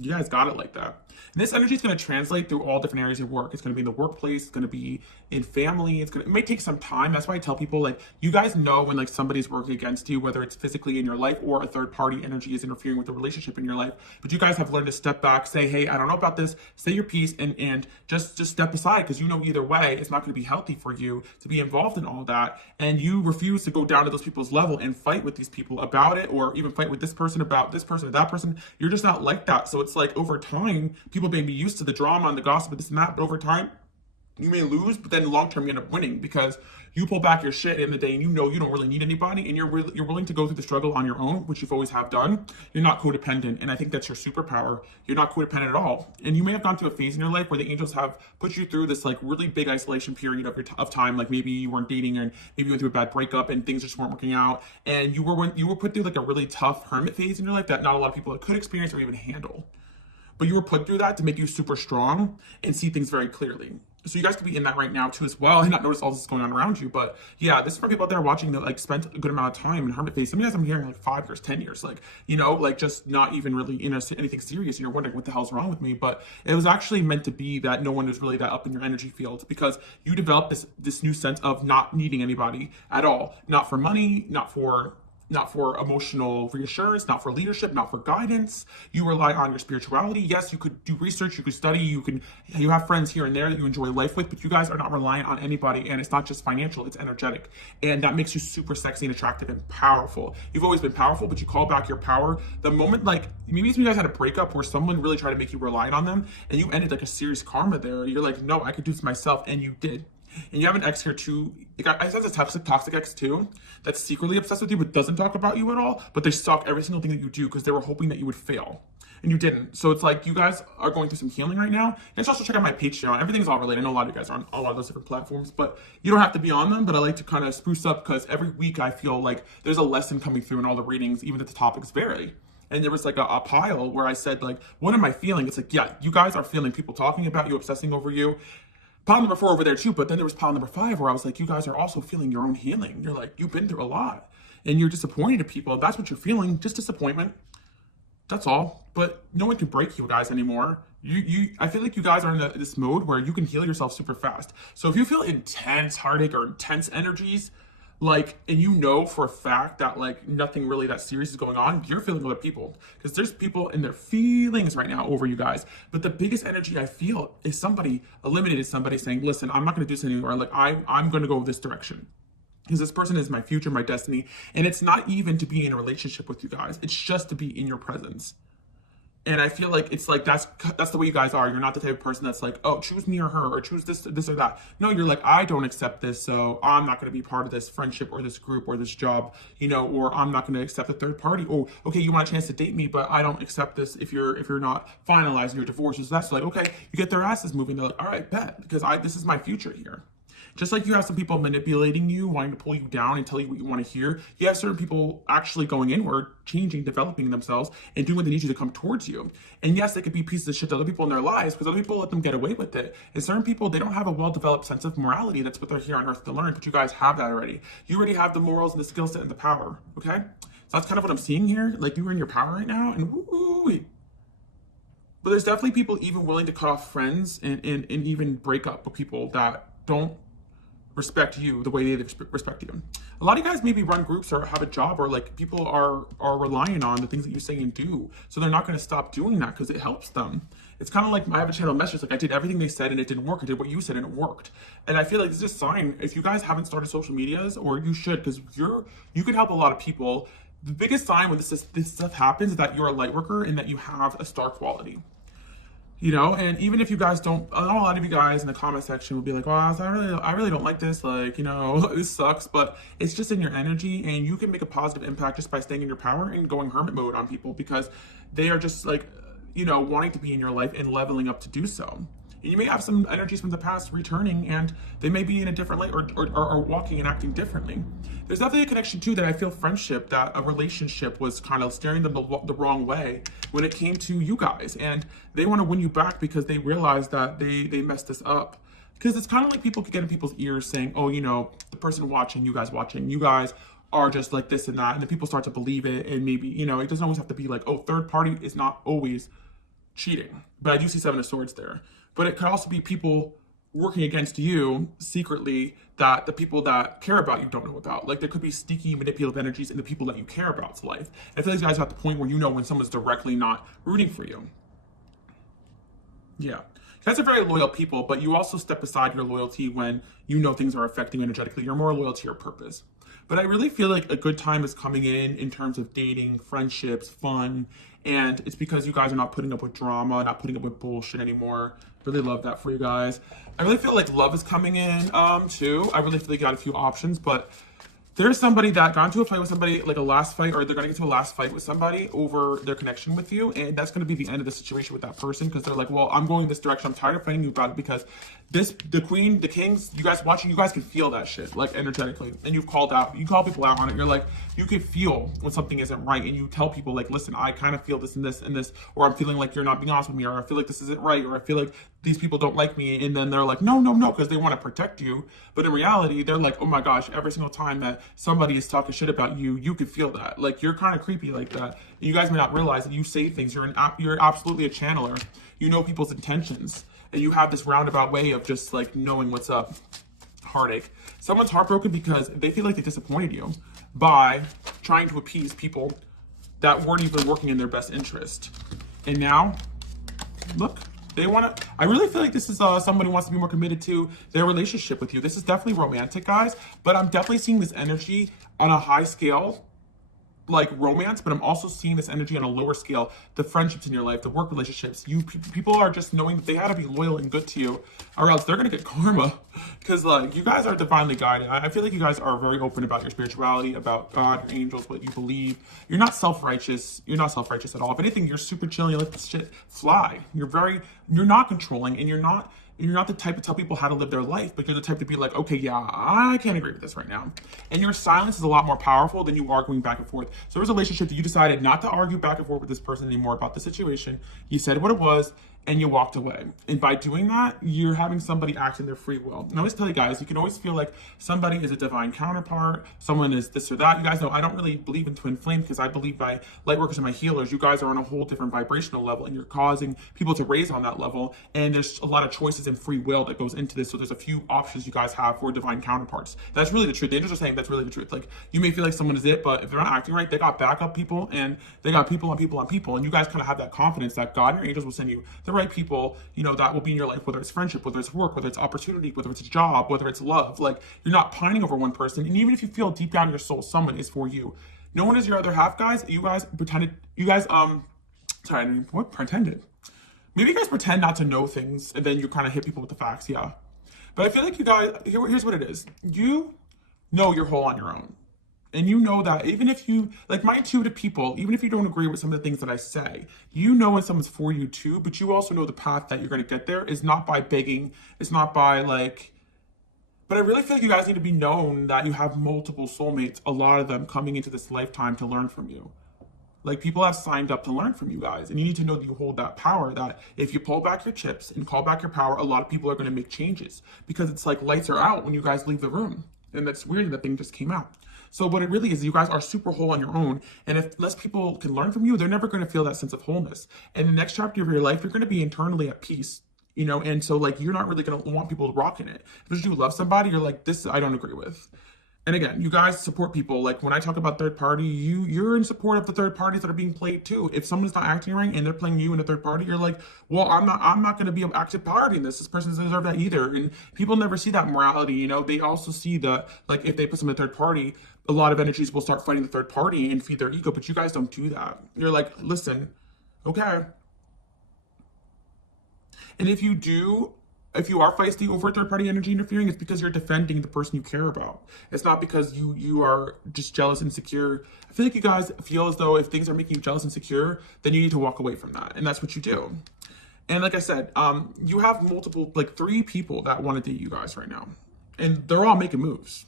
You guys got it like that. And this energy is going to translate through all different areas of work. It's going to be in the workplace. It's going to be in family. It may take some time. That's why I tell people, like, you guys know when, like, somebody's working against you, whether it's physically in your life or a third party energy is interfering with the relationship in your life. But you guys have learned to step back, say, hey, I don't know about this. Say your piece and just step aside, because you know either way it's not going to be healthy for you to be involved in all that. And you refuse to go down to those people's level and fight with these people about it, or even fight with this person about this person or that person. You're just not like that. So it's like, over time, people may be used to the drama and the gossip and this and that, but over time, you may lose, but then long term you end up winning because you pull back your shit in the day and you know you don't really need anybody, and you're willing to go through the struggle on your own, which you've always have done. You're not codependent, and I think that's your superpower. You're not codependent at all. And you may have gone through a phase in your life where the angels have put you through this, like, really big isolation period of time. Like, maybe you weren't dating, and maybe you went through a bad breakup and things just weren't working out, and you were put through like a really tough hermit phase in your life that not a lot of people could experience or even handle. But you were put through that to make you super strong and see things very clearly. So you guys could be in that right now too as well, and not notice all this going on around you. But yeah, this is for people out there watching that, like, spent a good amount of time in hermit phase. Some of you guys I'm hearing like 5 years, 10 years, like, you know, like, just not even really in anything serious, and you're wondering what the hell's wrong with me. But it was actually meant to be that no one was really that up in your energy field, because you developed this new sense of not needing anybody at all. Not for money, not for not for emotional reassurance, not for leadership, not for guidance. You rely on your spirituality. Yes, you could do research, you could study, you have friends here and there that you enjoy life with, but you guys are not reliant on anybody, and it's not just financial, it's energetic. And that makes you super sexy and attractive and powerful. You've always been powerful, but you call back your power the moment, like, maybe you guys had a breakup where someone really tried to make you rely on them and you ended like a serious karma there. You're like, no, I could do this myself, and you did. And you have an ex here too. I said it's a toxic ex too that's secretly obsessed with you but doesn't talk about you at all. But they stalk every single thing that you do because they were hoping that you would fail. And you didn't. So it's like you guys are going through some healing right now. And it's also check out my Patreon. Everything's all related. I know a lot of you guys are on a lot of those different platforms, but you don't have to be on them. But I like to kind of spruce up because every week I feel like there's a lesson coming through in all the readings, even if the topics vary. And there was like a pile where I said, like, what am I feeling? It's like, yeah, you guys are feeling people talking about you, obsessing over you. Pile number 4 over there too, but then there was pile number 5 where I was like, you guys are also feeling your own healing. You're like, you've been through a lot and you're disappointed at people. That's what you're feeling, just disappointment. That's all. But no one can break you guys anymore. I feel like you guys are in this mode where you can heal yourself super fast. So if you feel intense heartache or intense energies, like, and you know for a fact that like nothing really that serious is going on, you're feeling other people, because there's people in their feelings right now over you guys. But the biggest energy I feel is somebody eliminated somebody saying, listen, I'm not going to do this anymore. Like I'm going to go this direction because this person is my future, my destiny. And it's not even to be in a relationship with you guys. It's just to be in your presence. And I feel like it's like that's the way you guys are. You're not the type of person that's like, oh, choose me or her, or choose this or that. No, you're like, I don't accept this, so I'm not going to be part of this friendship or this group or this job, you know, or I'm not going to accept a third party. Oh, okay, you want a chance to date me, but I don't accept this if you're not finalizing your divorce. So that's like, okay, you get their asses moving. They're like, all right, bet, because this is my future here. Just like you have some people manipulating you, wanting to pull you down and tell you what you want to hear, you have certain people actually going inward, changing, developing themselves, and doing what they need you to come towards you. And yes, they could be pieces of shit to other people in their lives because other people let them get away with it. And certain people, they don't have a well-developed sense of morality. That's what they're here on earth to learn, but you guys have that already. You already have the morals and the skill set and the power, okay? So that's kind of what I'm seeing here. Like, you are in your power right now, and woo-wee. But there's definitely people even willing to cut off friends and even break up with people that don't respect you the way they respect you. A lot of you guys maybe run groups or have a job, or like people are relying on the things that you say and do, so they're not going to stop doing that because it helps them. It's kind of like I have a channel message, like I did everything they said and it didn't work. I did what you said and it worked. And I feel like this is a sign, if you guys haven't started social medias, or you should, because you could help a lot of people. The biggest sign when this stuff happens is that you're a light worker and that you have a star quality. You know, and even if you guys don't, I know a lot of you guys in the comment section will be like, well, I really don't like this. Like, you know, this sucks, but it's just in your energy, and you can make a positive impact just by staying in your power and going hermit mode on people, because they are just like, you know, wanting to be in your life and leveling up to do so. And you may have some energies from the past returning, and they may be in a different light or walking and acting differently. There's definitely a connection too that I feel friendship, that a relationship was kind of steering them the wrong way when it came to you guys. And they want to win you back because they realize that they messed this up. Because it's kind of like people could get in people's ears saying, oh, you know, the person watching, you guys are just like this and that. And then people start to believe it. And maybe, you know, it doesn't always have to be like, oh, third party is not always cheating. But I do see 7 of Swords there. But it could also be people working against you secretly that the people that care about you don't know about. Like, there could be sneaky, manipulative energies in the people that you care about's life. I feel like you guys are at the point where you know when someone's directly not rooting for you. Yeah. You guys are very loyal people, but you also step aside your loyalty when you know things are affecting you energetically. You're more loyal to your purpose. But I really feel like a good time is coming in terms of dating, friendships, fun. And it's because you guys are not putting up with drama, not putting up with bullshit anymore. Really love that for you guys. I really feel like love is coming in too. I really feel like you got a few options, but there's somebody that got into a fight with somebody, like a last fight, or they're going to get into a last fight with somebody over their connection with you. And that's going to be the end of the situation with that person, because they're like, well, I'm going this direction. I'm tired of fighting you about it, because the queen, the kings, you guys watching, you guys can feel that shit, like energetically. And you call people out on it. You're like, you can feel when something isn't right. And you tell people like, listen, I kind of feel this and this and this, or I'm feeling like you're not being honest with me, or I feel like this isn't right, or I feel like these people don't like me. And then they're like, no, because they want to protect you. But in reality, they're like, oh my gosh, every single time that somebody is talking shit about you, you can feel that. Like, you're kind of creepy like that. You guys may not realize that you say things. You're absolutely a channeler. You know people's intentions. And you have this roundabout way of just like knowing what's up. Heartache. Someone's heartbroken because they feel like they disappointed you by trying to appease people that weren't even working in their best interest. And now, look, they want to, I really feel like this is somebody who wants to be more committed to their relationship with you. This is definitely romantic, guys, but I'm definitely seeing this energy on a high scale, like romance, but I'm also seeing this energy on a lower scale, the friendships in your life, the work relationships. People are just knowing that they had to be loyal and good to you, or else they're gonna get karma, because like you guys are divinely guided. I feel like you guys are very open about your spirituality, about God, your angels, what you believe. You're not self-righteous. You're not self-righteous at all. If anything, you're super chill. You let this shit fly. You're not controlling, and you're not the type to tell people how to live their life, but you're the type to be like, okay, yeah, I can't agree with this right now. And your silence is a lot more powerful than you arguing back and forth. So there's a relationship that you decided not to argue back and forth with this person anymore about the situation. You said what it was, and you walked away. And by doing that, you're having somebody act in their free will. And I always tell you guys, you can always feel like somebody is a divine counterpart, someone is this or that. You guys know I don't really believe in twin flame, because I believe by light workers and my healers, you guys are on a whole different vibrational level, and you're causing people to raise on that level. And there's a lot of choices and free will that goes into this. So there's a few options you guys have for divine counterparts. That's really the truth. The angels are saying that's really the truth. Like, you may feel like someone is it, but if they're not acting right, they got backup people, and they got people on people on people. And you guys kind of have that confidence that God and your angels will send you the right people, you know, that will be in your life, whether it's friendship, whether it's work, whether it's opportunity, whether it's a job, whether it's love. Like, you're not pining over one person. And even if you feel deep down in your soul, someone is for you. No one is your other half, guys. You guys pretended, what pretended? Maybe you guys pretend not to know things, and then you kind of hit people with the facts, yeah. But I feel like you guys, here's what it is. You know you're whole on your own. And you know that even if you, like my intuitive people, even if you don't agree with some of the things that I say, you know when someone's for you too, but you also know the path that you're going to get there is not by begging. It's not by like, but I really feel like you guys need to be known that you have multiple soulmates, a lot of them coming into this lifetime to learn from you. Like, people have signed up to learn from you guys, and you need to know that you hold that power, that if you pull back your chips and call back your power, a lot of people are going to make changes, because it's like lights are out when you guys leave the room. And that's weird that thing just came out. So what it really is, you guys are super whole on your own. And if less people can learn from you, they're never going to feel that sense of wholeness. And the next chapter of your life, you're going to be internally at peace, you know? And so like, you're not really going to want people to rock in it. If you love somebody, you're like, this, I don't agree with. And again, you guys support people. Like, when I talk about third party, you're in support of the third parties that are being played too. If someone's not acting right and they're playing you in a third party, you're like, well, I'm not going to be an active party in this. This person doesn't deserve that either. And people never see that morality. You know, they also see that, like, if they put someone in a third party, a lot of energies will start fighting the third party and feed their ego. But you guys don't do that. You're like, listen, okay. And if you do, if you are feisty over third-party energy interfering, it's because you're defending the person you care about. It's not because you are just jealous and insecure. I feel like you guys feel as though if things are making you jealous and insecure, then you need to walk away from that. And that's what you do. And like I said, you have multiple, like 3 people that want to date you guys right now. And they're all making moves.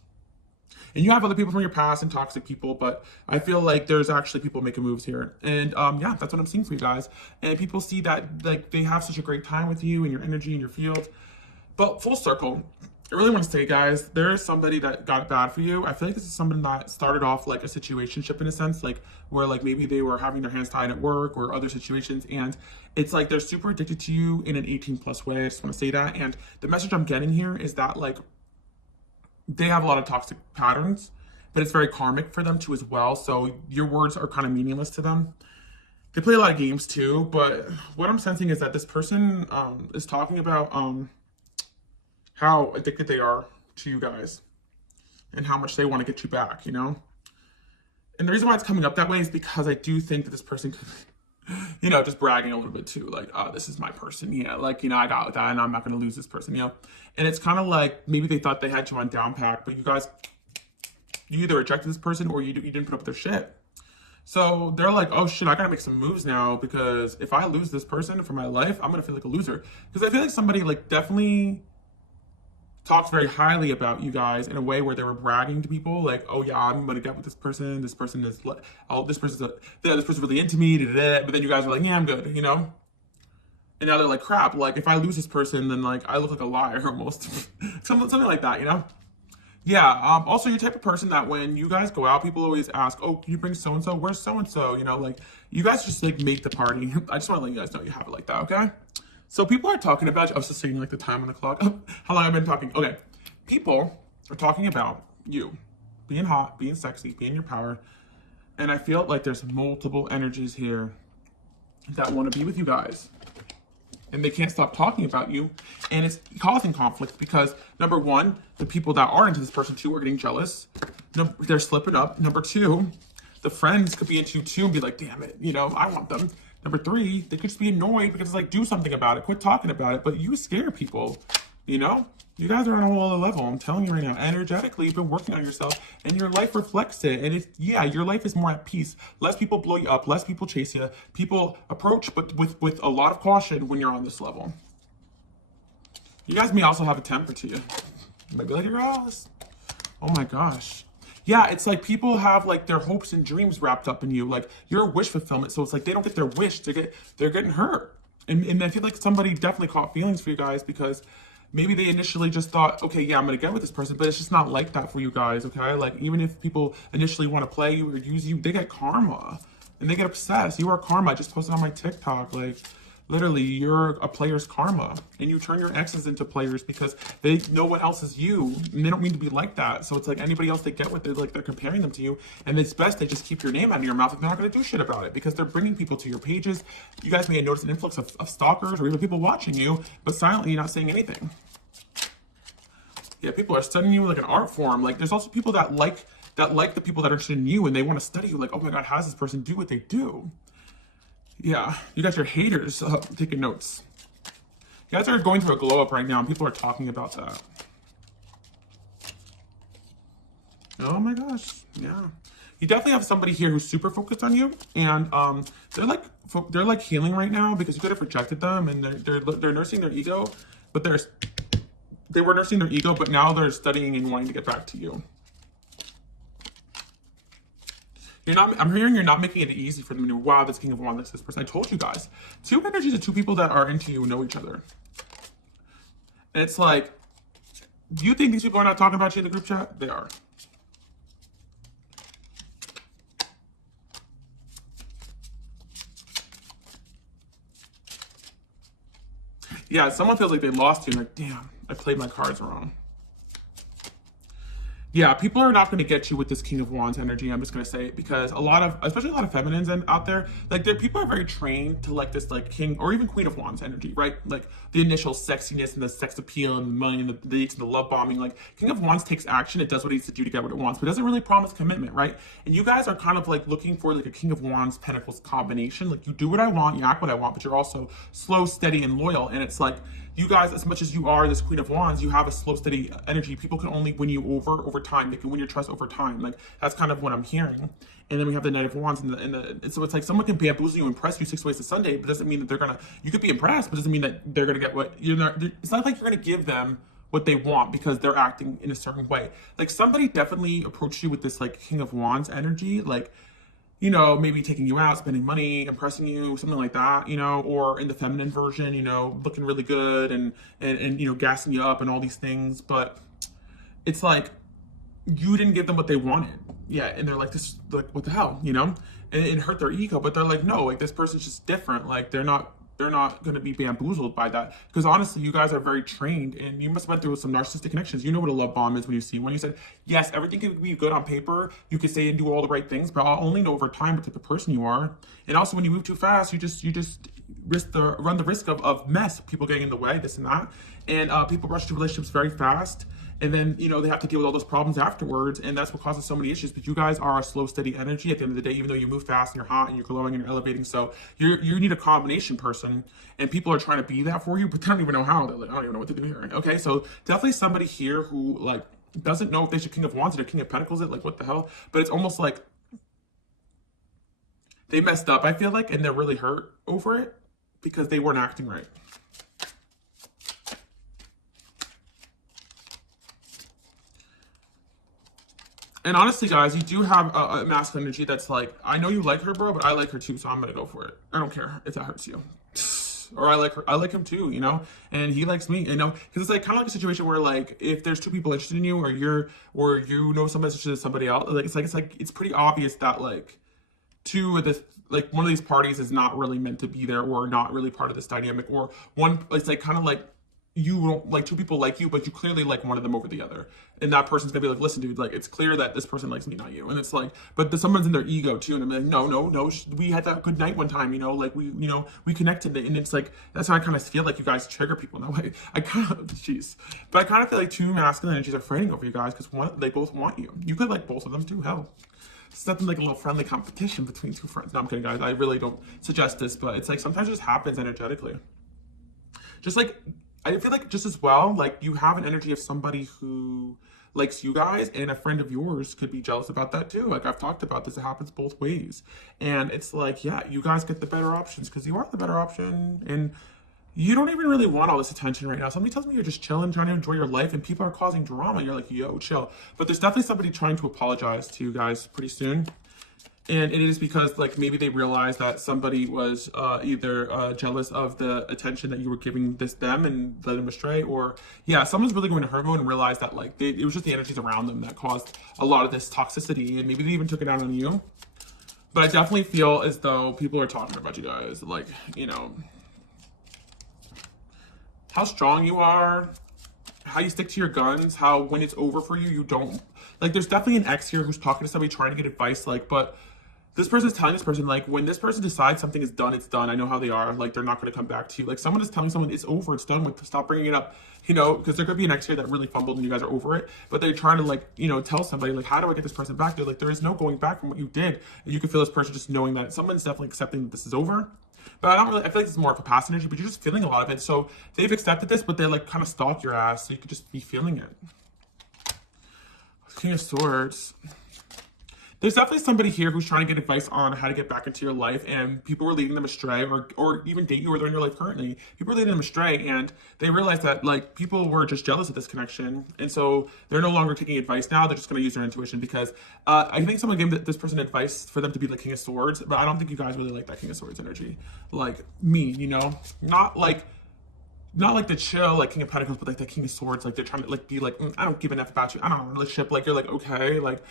And you have other people from your past and toxic people, but I feel like there's actually people making moves here. And yeah, that's what I'm seeing for you guys. And people see that, like, they have such a great time with you and your energy and your field. But full circle, I really want to say, guys, there is somebody that got bad for you. I feel like this is somebody that started off like a situationship in a sense, like where like maybe they were having their hands tied at work or other situations. And it's like they're super addicted to you in an 18+ way. I just want to say that. And the message I'm getting here is that, like, they have a lot of toxic patterns, but it's very karmic for them too as well. So your words are kind of meaningless to them. They play a lot of games too, but what I'm sensing is that this person is talking about how addicted they are to you guys and how much they want to get you back, you know? And the reason why it's coming up that way is because I do think that this person could, you know, just bragging a little bit too, like, oh, this is my person, yeah, like, you know, I got that and I'm not going to lose this person, you know? And it's kind of like, maybe they thought they had you on down pack, but you guys, you either rejected this person or you didn't put up with their shit. So they're like, oh shit, I gotta make some moves now, because if I lose this person for my life, I'm gonna feel like a loser. Because I feel like somebody like definitely talks very highly about you guys in a way where they were bragging to people, like, oh yeah, I'm gonna get with this person. This person is, oh, this person's really into me, da, da, da. But then you guys are like, yeah, I'm good, you know? And now they're like, crap, like, if I lose this person, then, like, I look like a liar almost. something like that, you know? Yeah, also, you're the type of person that when you guys go out, people always ask, oh, can you bring so-and-so? Where's so-and-so? You know, like, you guys just, like, make the party. I just want to let you guys know you have it like that, okay? So people are talking about, I was just saying, like, the time on the clock. How long I've been talking? Okay. People are talking about you being hot, being sexy, being your power, And I feel like there's multiple energies here that want to be with you guys. And they can't stop talking about you. And it's causing conflict because, number one, the people that are into this person too are getting jealous. They're slipping up. Number two, the friends could be into you too and be like, damn it, you know, I want them. Number three, they could just be annoyed because it's like, do something about it. Quit talking about it. But you scare people, you know? You guys are on a whole other level. I'm telling you right now, energetically, you've been working on yourself and your life reflects it. And it's, yeah, your life is more at peace. Less people blow you up, less people chase you. People approach, but with a lot of caution when you're on this level. You guys may also have a temper to you. Maybe like your ass. Oh my gosh. Yeah, it's like people have like their hopes and dreams wrapped up in you. Like you're a wish fulfillment. So it's like they don't get their wish. They're getting hurt. And I feel like somebody definitely caught feelings for you guys because maybe they initially just thought, okay, yeah, I'm going to get with this person, but it's just not like that for you guys, okay? Like, even if people initially want to play you or use you, they get karma, and they get obsessed. You are karma. I just posted on my TikTok, like, literally, you're a player's karma, and you turn your exes into players because they know what else is you, and they don't mean to be like that. So it's like anybody else they get with, like, they're comparing them to you, and it's best they just keep your name out of your mouth, and they're not going to do shit about it because they're bringing people to your pages. You guys may notice an influx of stalkers or even people watching you, but silently you're not saying anything. Yeah, people are studying you like an art form. Like, there's also people that like the people that are interested in you, and they want to study you. Like, oh my God, how does this person do what they do? Yeah, you got your haters taking notes. You guys are going through a glow up right now, and people are talking about that. Oh my gosh, yeah. You definitely have somebody here who's super focused on you, and they're like healing right now because you could have rejected them, and they're nursing their ego, but they were nursing their ego, but now they're studying and wanting to get back to you. I'm hearing you're not making it easy for them to, wow, this King of Wands, this person. I told you guys. Two energies of two people that are into you know each other. And it's like, do you think these people are not talking about you in the group chat? They are. Yeah, someone feels like they lost you and like, damn, I played my cards wrong. Yeah, people are not going to get you with this King of Wands energy. I'm just going to say it because especially a lot of feminines out there, like people are very trained to like this like King or even Queen of Wands energy, right? Like the initial sexiness and the sex appeal and the money and the love bombing. Like King of Wands takes action. It does what it needs to do to get what it wants, but it doesn't really promise commitment, right? And you guys are kind of like looking for like a King of Wands Pentacles combination. Like you do what I want, you act what I want, but you're also slow, steady, and loyal. And it's like, you guys, as much as you are this Queen of Wands, you have a slow, steady energy. People can only win you over time. They can win your trust over time. Like, that's kind of what I'm hearing. And then we have the Knight of Wands. And so it's like someone can bamboozle you, impress you 6 ways to Sunday, but doesn't mean that they're going to, you could be impressed, but doesn't mean that they're going to get what, it's not like you're going to give them what they want because they're acting in a certain way. Like, somebody definitely approached you with this, like, King of Wands energy, like, you know, maybe taking you out, spending money, impressing you, something like that, you know, or in the feminine version, you know, looking really good and you know, gassing you up and all these things. But it's like, you didn't give them what they wanted. Yeah, and they're like, this, like, what the hell, you know? And it hurt their ego, but they're like, no, like, this person's just different. Like, they're not going to be bamboozled by that. Because honestly, you guys are very trained and you must have went through some narcissistic connections. You know what a love bomb is when you see one. You said, yes, everything can be good on paper. You could say and do all the right things, but I'll only know over time what type of person you are. And also when you move too fast, you just run the risk of mess, people getting in the way, this and that. And people rush to relationships very fast. And then, you know, they have to deal with all those problems afterwards. And that's what causes so many issues. But you guys are a slow, steady energy at the end of the day, even though you move fast and you're hot and you're glowing and you're elevating. So you need a combination person. And people are trying to be that for you, but they don't even know how. They're like, I don't even know what to do here. Okay, so definitely somebody here who, like, doesn't know if they should King of Wands or King of Pentacles it. Like, what the hell? But it's almost like they messed up, I feel like, and they're really hurt over it because they weren't acting right. And honestly, guys, you do have a masculine energy that's like, I know you like her, bro, but I like her too, so I'm gonna go for it. I don't care if that hurts you. Or I like her, I like him too, you know? And he likes me, you know? Because it's like kind of like a situation where, like, if there's two people interested in you, or you know somebody's interested in somebody else, it's pretty obvious that, like, one of these parties is not really meant to be there, or not really part of this dynamic, or one, it's like kind of like you don't like two people like you, but you clearly like one of them over the other. And that person's gonna be like, listen, dude, like it's clear that this person likes me, not you. And it's like, but someone's in their ego too. And I'm like, no, no, no. We had that good night one time, like we connected. And it's like, that's how I kind of feel like you guys trigger people in that way. I kind of, jeez. But I kind of feel like two masculine energies are fighting over you guys because they both want you. You could like both of them too, hell. It's nothing like a little friendly competition between two friends. No, I'm kidding, guys. I really don't suggest this, but it's like sometimes it just happens energetically. Just like, I feel like just as well, like you have an energy of somebody who likes you guys, and a friend of yours could be jealous about that too. Like I've talked about this, it happens both ways. And it's like, yeah, you guys get the better options because you are the better option. And you don't even really want all this attention right now. Somebody tells me you're just chilling, trying to enjoy your life, and people are causing drama. You're like, yo, chill. But there's definitely somebody trying to apologize to you guys pretty soon. And it is because like maybe they realized that somebody was either jealous of the attention that you were giving them and led them astray, or yeah, someone's really going to hurt and realize that like it was just the energies around them that caused a lot of this toxicity, and maybe they even took it out on you. But I definitely feel as though people are talking about you guys, like, how strong you are, how you stick to your guns, how when it's over for you, you don't, like, there's definitely an ex here who's talking to somebody trying to get advice, like, but this person's telling this person, like, when this person decides something is done, it's done. I know how they are. Like, they're not going to come back to you. Like, someone is telling someone it's over, it's done with, stop bringing it up, because there could be an ex here that really fumbled and you guys are over it, but they're trying to, like, tell somebody, like, how do I get this person back? They're like, there is no going back from what you did. And you can feel this person just knowing that someone's definitely accepting that this is over. But I feel like it's more of a past energy, but you're just feeling a lot of it. So they've accepted this, but they're like kind of stalk your ass. So you could just be feeling it. King of Swords. There's definitely somebody here who's trying to get advice on how to get back into your life, and people were leading them astray, or even date you, or they're in your life currently. People are leading them astray, and they realized that like people were just jealous of this connection, and so they're no longer taking advice now. They're just going to use their intuition because I think someone gave this person advice for them to be the King of Swords, but I don't think you guys really like that King of Swords energy, like me, not like the chill like King of Pentacles, but like the King of Swords, like they're trying to like be like, I don't give a f about you. I don't know, relationship. Like you're like, okay, like.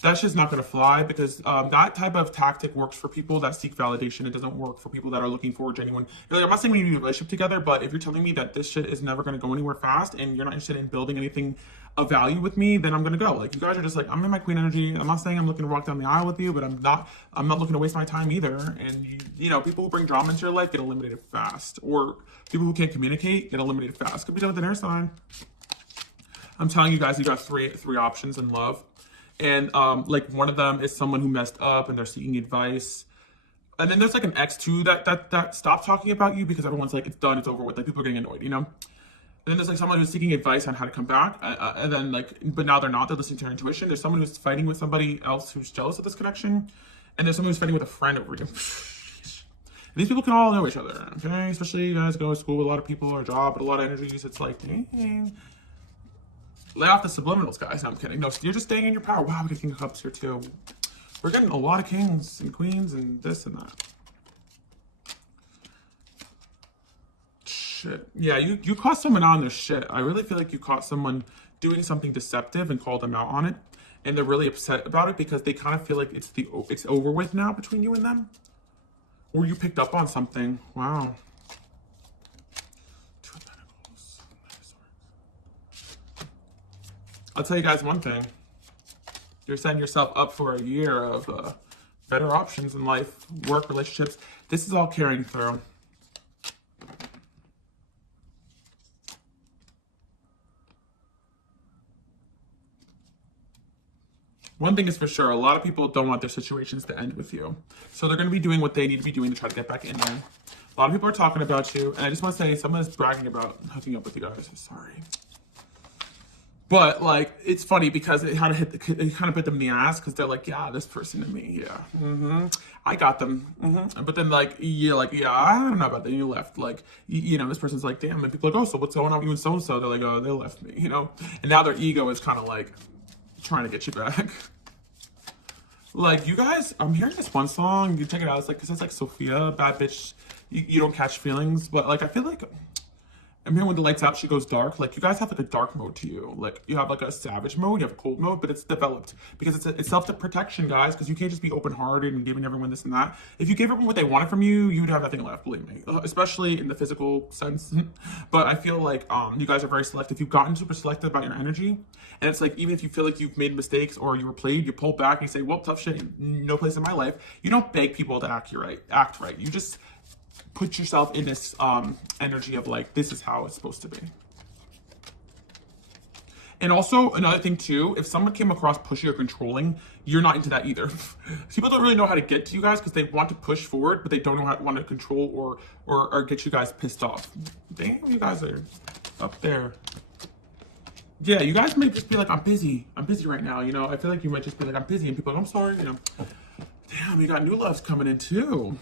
That's just not going to fly because that type of tactic works for people that seek validation. It doesn't work for people that are looking for genuine. Like, I'm not saying we need a relationship together, but if you're telling me that this shit is never going to go anywhere fast and you're not interested in building anything of value with me, then I'm going to go. Like, you guys are just like, I'm in my queen energy. I'm not saying I'm looking to walk down the aisle with you, but I'm not looking to waste my time either. And, people who bring drama into your life get eliminated fast. Or people who can't communicate get eliminated fast. Could be done with an air sign. I'm telling you guys, you got three options in love. And like one of them is someone who messed up and they're seeking advice. And then there's like an ex too that stopped talking about you because everyone's like, it's done, it's over with. Like people are getting annoyed, And then there's like someone who's seeking advice on how to come back. And then like, but now they're not, they're listening to their intuition. There's someone who's fighting with somebody else who's jealous of this connection. And there's someone who's fighting with a friend over you. These people can all know each other, okay? Especially you guys go to school with a lot of people or a job with a lot of energies. It's like, dang. Lay off the subliminals, guys. No, I'm kidding. No, you're just staying in your power. Wow, we got King of Cups here, too. We're getting a lot of kings and queens and this and that. Shit. Yeah, you caught someone on their shit. I really feel like you caught someone doing something deceptive and called them out on it. And they're really upset about it because they kind of feel like it's over with now between you and them. Or you picked up on something. Wow. I'll tell you guys one thing. You're setting yourself up for a year of better options in life, work, relationships. This is all carrying through. One thing is for sure, a lot of people don't want their situations to end with you. So they're going to be doing what they need to be doing to try to get back in there. A lot of people are talking about you. And I just want to say, someone is bragging about hooking up with you guys. Sorry. But like, it's funny because it kind of bit them in the ass because they're like, yeah, this person and me, yeah, I got them, But then like, yeah, I don't know about that. You left, like, this person's like, damn, and people are like, oh, so what's going on with you and so and so? They're like, oh, they left me, and now their ego is kind of like trying to get you back. Like, you guys, I'm hearing this one song. You check it out. It's like, cause it's like Sophia, bad bitch. You don't catch feelings, but like, I feel like. I'm hearing when the light's out, she goes dark. Like, you guys have like a dark mode to you. Like, you have like a savage mode, you have a cold mode, but it's developed because it's self-protection, guys, because you can't just be open-hearted and giving everyone this and that. If you gave everyone what they wanted from you, you would have nothing left, believe me, especially in the physical sense. But I feel like you guys are very selective. You've gotten super selective about your energy. And it's like, even if you feel like you've made mistakes or you were played, you pull back and you say, well, tough shit, no place in my life. You don't beg people to act right. You just put yourself in this energy of like, this is how it's supposed to be. And also another thing too, if someone came across pushy or controlling, you're not into that either. People don't really know how to get to you guys because they want to push forward, but they don't know how to want to control or get you guys pissed off. Damn, you guys are up there. Yeah, you guys may just be like, I'm busy right now, you know. I feel like you might just be like, I'm busy, and people are like, I'm sorry, you know. Damn, you got new loves coming in too.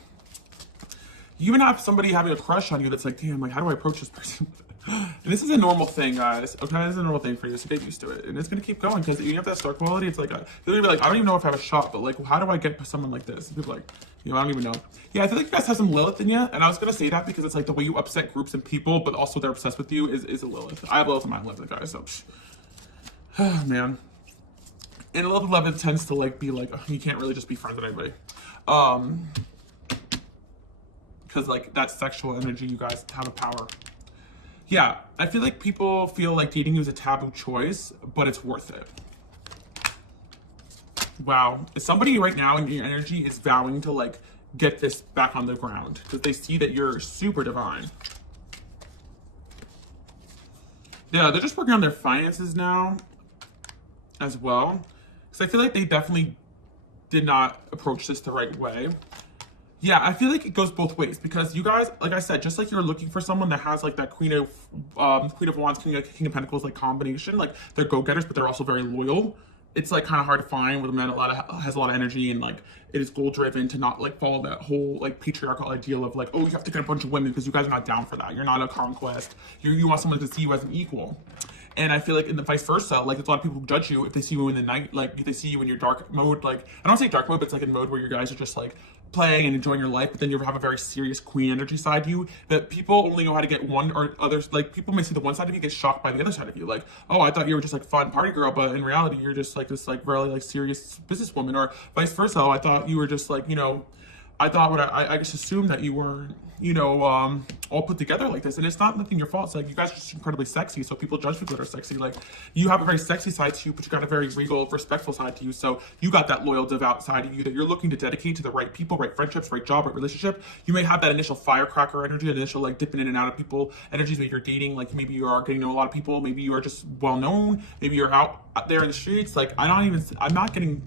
You even have somebody having a crush on you that's like, damn, like, how do I approach this person? And this is a normal thing, guys. Okay, this is a normal thing for you, so get used to it. And it's gonna keep going because you have that star quality. It's like, you're gonna be like, I don't even know if I have a shot, but like, how do I get someone like this? And people are like, you know, I don't even know. Yeah, I feel like you guys have some Lilith in you, and I was gonna say that because it's like the way you upset groups and people, but also they're obsessed with you is a Lilith. I have Lilith in my Lilith, guys, so man. And Lilith tends to like be like, you can't really just be friends with anybody. Because like that sexual energy, you guys have a power. Yeah, I feel like people feel like dating you is a taboo choice, but it's worth it. Wow, somebody right now in your energy is vowing to like get this back on the ground because they see that you're super divine. Yeah, they're just working on their finances now as well. Because I feel like they definitely did not approach this the right way. Yeah, I feel like it goes both ways because you guys, like I said, just like you're looking for someone that has like that Queen of Wands, King of Pentacles like combination, like they're go-getters, but they're also very loyal. It's like kind of hard to find with a man has a lot of energy and like it is goal-driven to not like follow that whole like patriarchal ideal of like, oh, you have to get a bunch of women because you guys are not down for that. You're not a conquest. You want someone to see you as an equal. And I feel like in the vice versa, like there's a lot of people who judge you if they see you in the night, like if they see you in your dark mode, like I don't say dark mode, but it's like a mode where you guys are just like playing and enjoying your life, but then you have a very serious queen energy side to you that people only know how to get one or others. Like people may see the one side of you, get shocked by the other side of you. Like, oh, I thought you were just like fun party girl, but in reality, you're just like this like really like serious businesswoman, or vice versa. I thought you were just like, you know, I thought what I just assumed that you were, you know, all put together like this. And it's not nothing your fault. It's like you guys are just incredibly sexy. So people judge people that are sexy. Like you have a very sexy side to you, but you got a very regal, respectful side to you. So you got that loyal, devout side of you that you're looking to dedicate to the right people, right friendships, right job, right relationship. You may have that initial firecracker energy, initial like dipping in and out of people energies. Maybe you're dating, like maybe you are getting to know a lot of people. Maybe you are just well known. Maybe you're out there in the streets. Like I'm not getting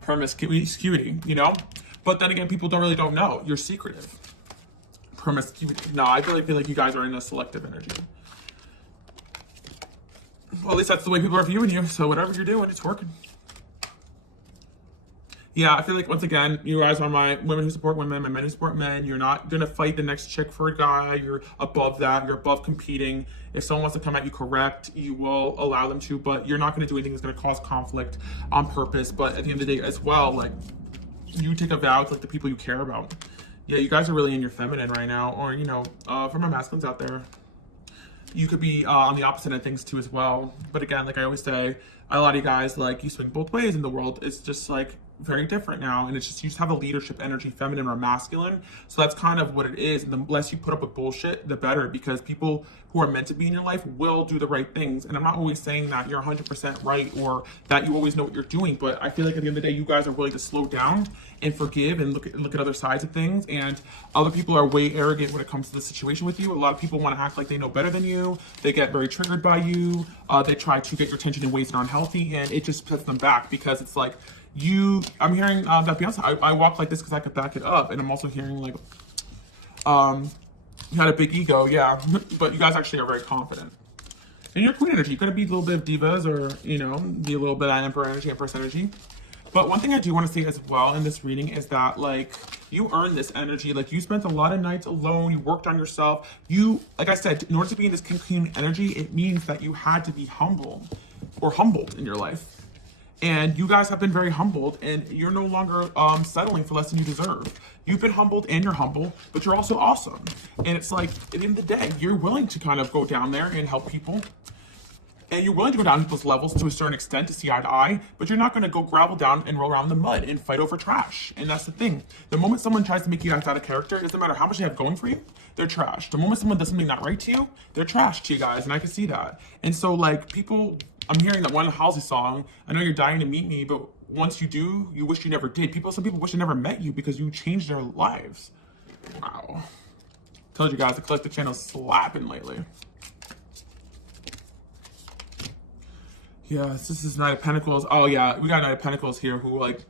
promiscuity, you know? But then again, people don't know. You're secretive. Promiscuity. No, I really feel like you guys are in a selective energy. Well, at least that's the way people are viewing you. So whatever you're doing, it's working. Yeah, I feel like, once again, you guys are my women who support women, my men who support men. You're not going to fight the next chick for a guy. You're above that. You're above competing. If someone wants to come at you correct, you will allow them to. But you're not going to do anything that's going to cause conflict on purpose. But at the end of the day as well, like, you take a vow to like the people you care about. Yeah, you guys are really in your feminine right now, or you know, for my masculines out there, you could be on the opposite of things too as well. But again, like I always say, a lot of you guys like you swing both ways in the world. It's just like very different now, and it's just you just have a leadership energy, feminine or masculine. So that's kind of what it is. And the less you put up with bullshit, the better, because people who are meant to be in your life will do the right things. And I'm not always saying that you're 100% right or that you always know what you're doing, but I feel like at the end of the day, you guys are willing to slow down and forgive and look at other sides of things. And other people are way arrogant when it comes to the situation with you. A lot of people want to act like they know better than you. They get very triggered by you. They try to get your attention in ways that are unhealthy, and it just sets them back because it's like, I'm hearing that Beyonce, I walk like this because I could back it up. And I'm also hearing like, you had a big ego, yeah, but you guys actually are very confident. And your queen energy, you're going to be a little bit of divas or, you know, be a little bit of emperor energy, empress energy. But one thing I do want to say as well in this reading is that, like, you earned this energy. Like, you spent a lot of nights alone. You worked on yourself. You, like I said, in order to be in this king energy, it means that you had to be humble or humbled in your life. And you guys have been very humbled, and you're no longer settling for less than you deserve. You've been humbled and you're humble, but you're also awesome. And it's like, at the end of the day, you're willing to kind of go down there and help people. And you're willing to go down people's levels to a certain extent to see eye to eye, but you're not going to go gravel down and roll around in the mud and fight over trash. And that's the thing. The moment someone tries to make you act out of character, it doesn't matter how much they have going for you, they're trash. The moment someone does something not right to you, they're trash to you guys, and I can see that. And so, like, people, I'm hearing that one Halsey song, I know you're dying to meet me, but once you do, you wish you never did. Some people wish they never met you because you changed their lives. Wow. Told you guys, the collective channel's slapping lately. Yes, this is Knight of Pentacles. Oh yeah, we got Knight of Pentacles here who like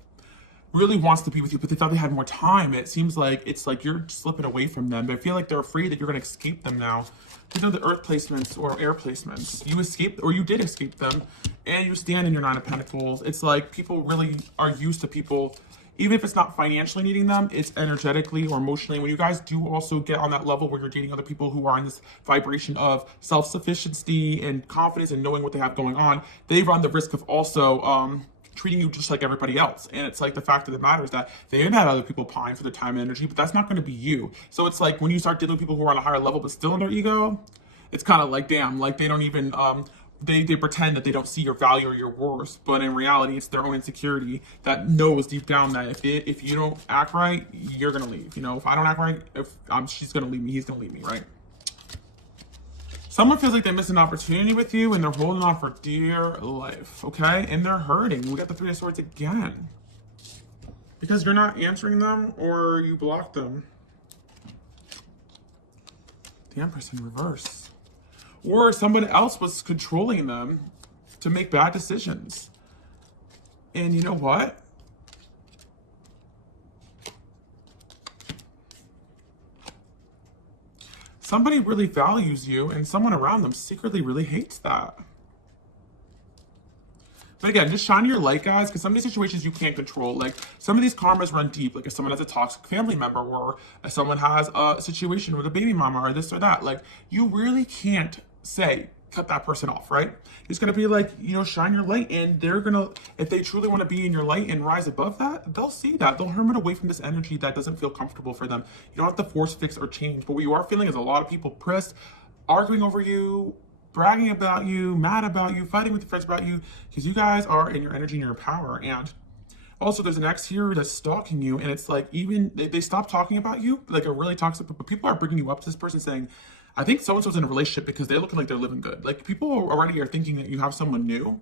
really wants to be with you, but they thought they had more time. It seems like it's like you're slipping away from them. They feel like they're afraid that you're going to escape them now. You know, the earth placements or air placements. You escaped, or you did escape them, and you stand in your Nine of Pentacles. It's like people really are used to people, even if it's not financially needing them, it's energetically or emotionally. When you guys do also get on that level where you're dating other people who are in this vibration of self-sufficiency and confidence and knowing what they have going on, they run the risk of also treating you just like everybody else. And it's like the fact of the matter is that they have had other people pine for their time and energy, but that's not going to be you. So it's like when you start dealing with people who are on a higher level but still in their ego, it's kind of like, damn, like they don't even they pretend that they don't see your value or your worth, but in reality it's their own insecurity that knows deep down that if you don't act right, you're gonna leave. You know, if I don't act right, if she's gonna leave me, he's gonna leave me, right? Someone feels like they missed an opportunity with you and they're holding on for dear life, okay? And they're hurting. We got the Three of Swords again. Because you're not answering them or you blocked them. The Empress in reverse. Or somebody else was controlling them to make bad decisions. And you know what? Somebody really values you and someone around them secretly really hates that. But again, just shine your light, guys, because some of these situations you can't control. Like, some of these karmas run deep. Like, if someone has a toxic family member, or if someone has a situation with a baby mama, or this or that, like, you really can't say, cut that person off, right? It's going to be like, you know, shine your light, and they're going to, if they truly want to be in your light and rise above that, they'll see that. They'll hermit away from this energy that doesn't feel comfortable for them. You don't have to force, fix, or change. But what you are feeling is a lot of people pressed, arguing over you, bragging about you, mad about you, fighting with your friends about you, because you guys are in your energy and your power. And also, there's an ex here that's stalking you, and it's like, even they stop talking about you, like a really toxic, but people are bringing you up to this person saying, I think so-and-so's in a relationship because they're looking like they're living good. Like, people already are thinking that you have someone new,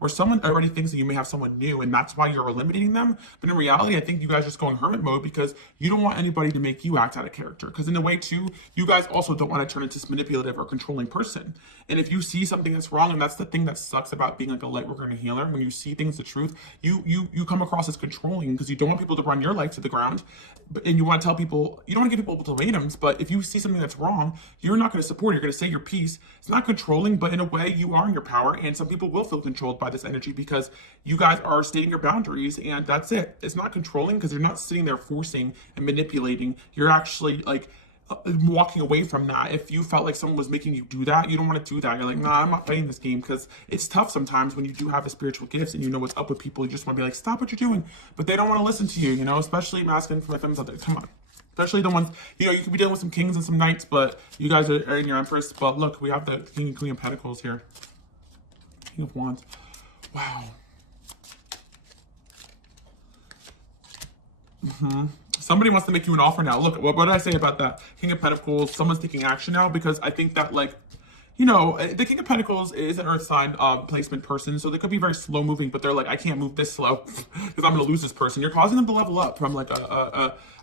or someone already thinks that you may have someone new, and that's why you're eliminating them. But in reality, I think you guys are just going hermit mode because you don't want anybody to make you act out of character. Because in a way, too, you guys also don't want to turn into this manipulative or controlling person. And if you see something that's wrong, and that's the thing that sucks about being like a light worker and a healer, when you see things the truth, you come across as controlling because you don't want people to run your life to the ground. And you want to tell people, you don't want to give people ultimatums, but if you see something that's wrong, you're not going to support it. You're going to say your piece. It's not controlling, but in a way, you are in your power, and some people will feel controlled by this energy because you guys are stating your boundaries, and that's it. It's not controlling because you're not sitting there forcing and manipulating. You're actually like walking away from that. If you felt like someone was making you do that, you don't want to do that. You're like, nah, I'm not playing this game, because it's tough sometimes when you do have the spiritual gifts and you know what's up with people. You just want to be like, stop what you're doing, but they don't want to listen to you, you know, especially masculine for my femmes out there. Come on. Especially the ones, you know, you could be dealing with some kings and some knights, but you guys are in your Empress. But look, we have the King and Queen of Pentacles here. King of Wands. Wow. Somebody wants to make you an offer now. Look, what did I say about that? King of Pentacles, someone's taking action now, because I think that, like, you know, the King of Pentacles is an earth sign placement person, so they could be very slow moving, but they're like, I can't move this slow because I'm going to lose this person. You're causing them to level up from like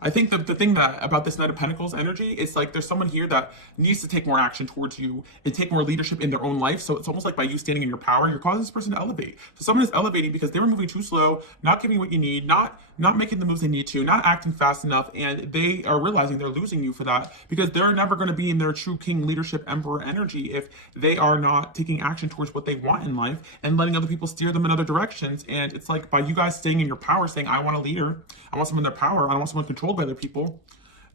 I think the thing that about this Knight of Pentacles energy is like there's someone here that needs to take more action towards you and take more leadership in their own life. So it's almost like by you standing in your power, you're causing this person to elevate. So someone is elevating because they were moving too slow, not giving what you need, not making the moves they need to, not acting fast enough, and they are realizing they're losing you for that because they're never going to be in their true king, leadership, emperor energy if they are not taking action towards what they want in life and letting other people steer them in other directions. And it's like by you guys staying in your power, saying, I want a leader, I want someone in their power, I don't want someone controlled by other people,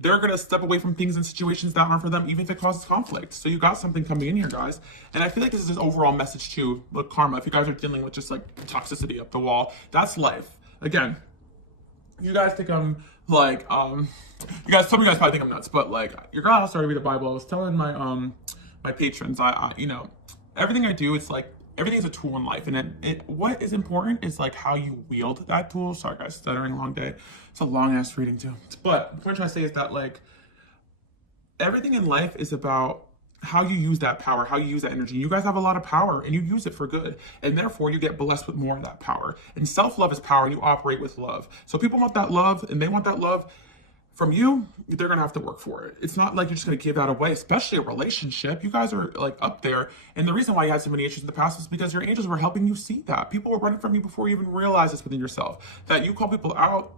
they're going to step away from things and situations that aren't for them, even if it causes conflict. So you got something coming in here, guys. And I feel like this is an overall message too, with karma. If you guys are dealing with just like toxicity up the wall, that's life. Again, you guys think I'm like, some of you guys probably think I'm nuts, but like, your girl started to read the Bible. I was telling my, my patrons, you know, everything I do, it's like, everything is a tool in life, and what is important is like how you wield that tool. Sorry guys, stuttering, long day. It's a long ass reading too. But the point I'm trying to say is that like everything in life is about how you use that power, how you use that energy. You guys have a lot of power and you use it for good, and therefore you get blessed with more of that power. And self-love is power, and you operate with love. So people want that love, and they want that love from you. They're gonna have to work for it. It's not like you're just gonna give that away, especially a relationship. You guys are like up there, and the reason why you had so many issues in the past was because your angels were helping you see that. People were running from you before you even realized this within yourself, that you call people out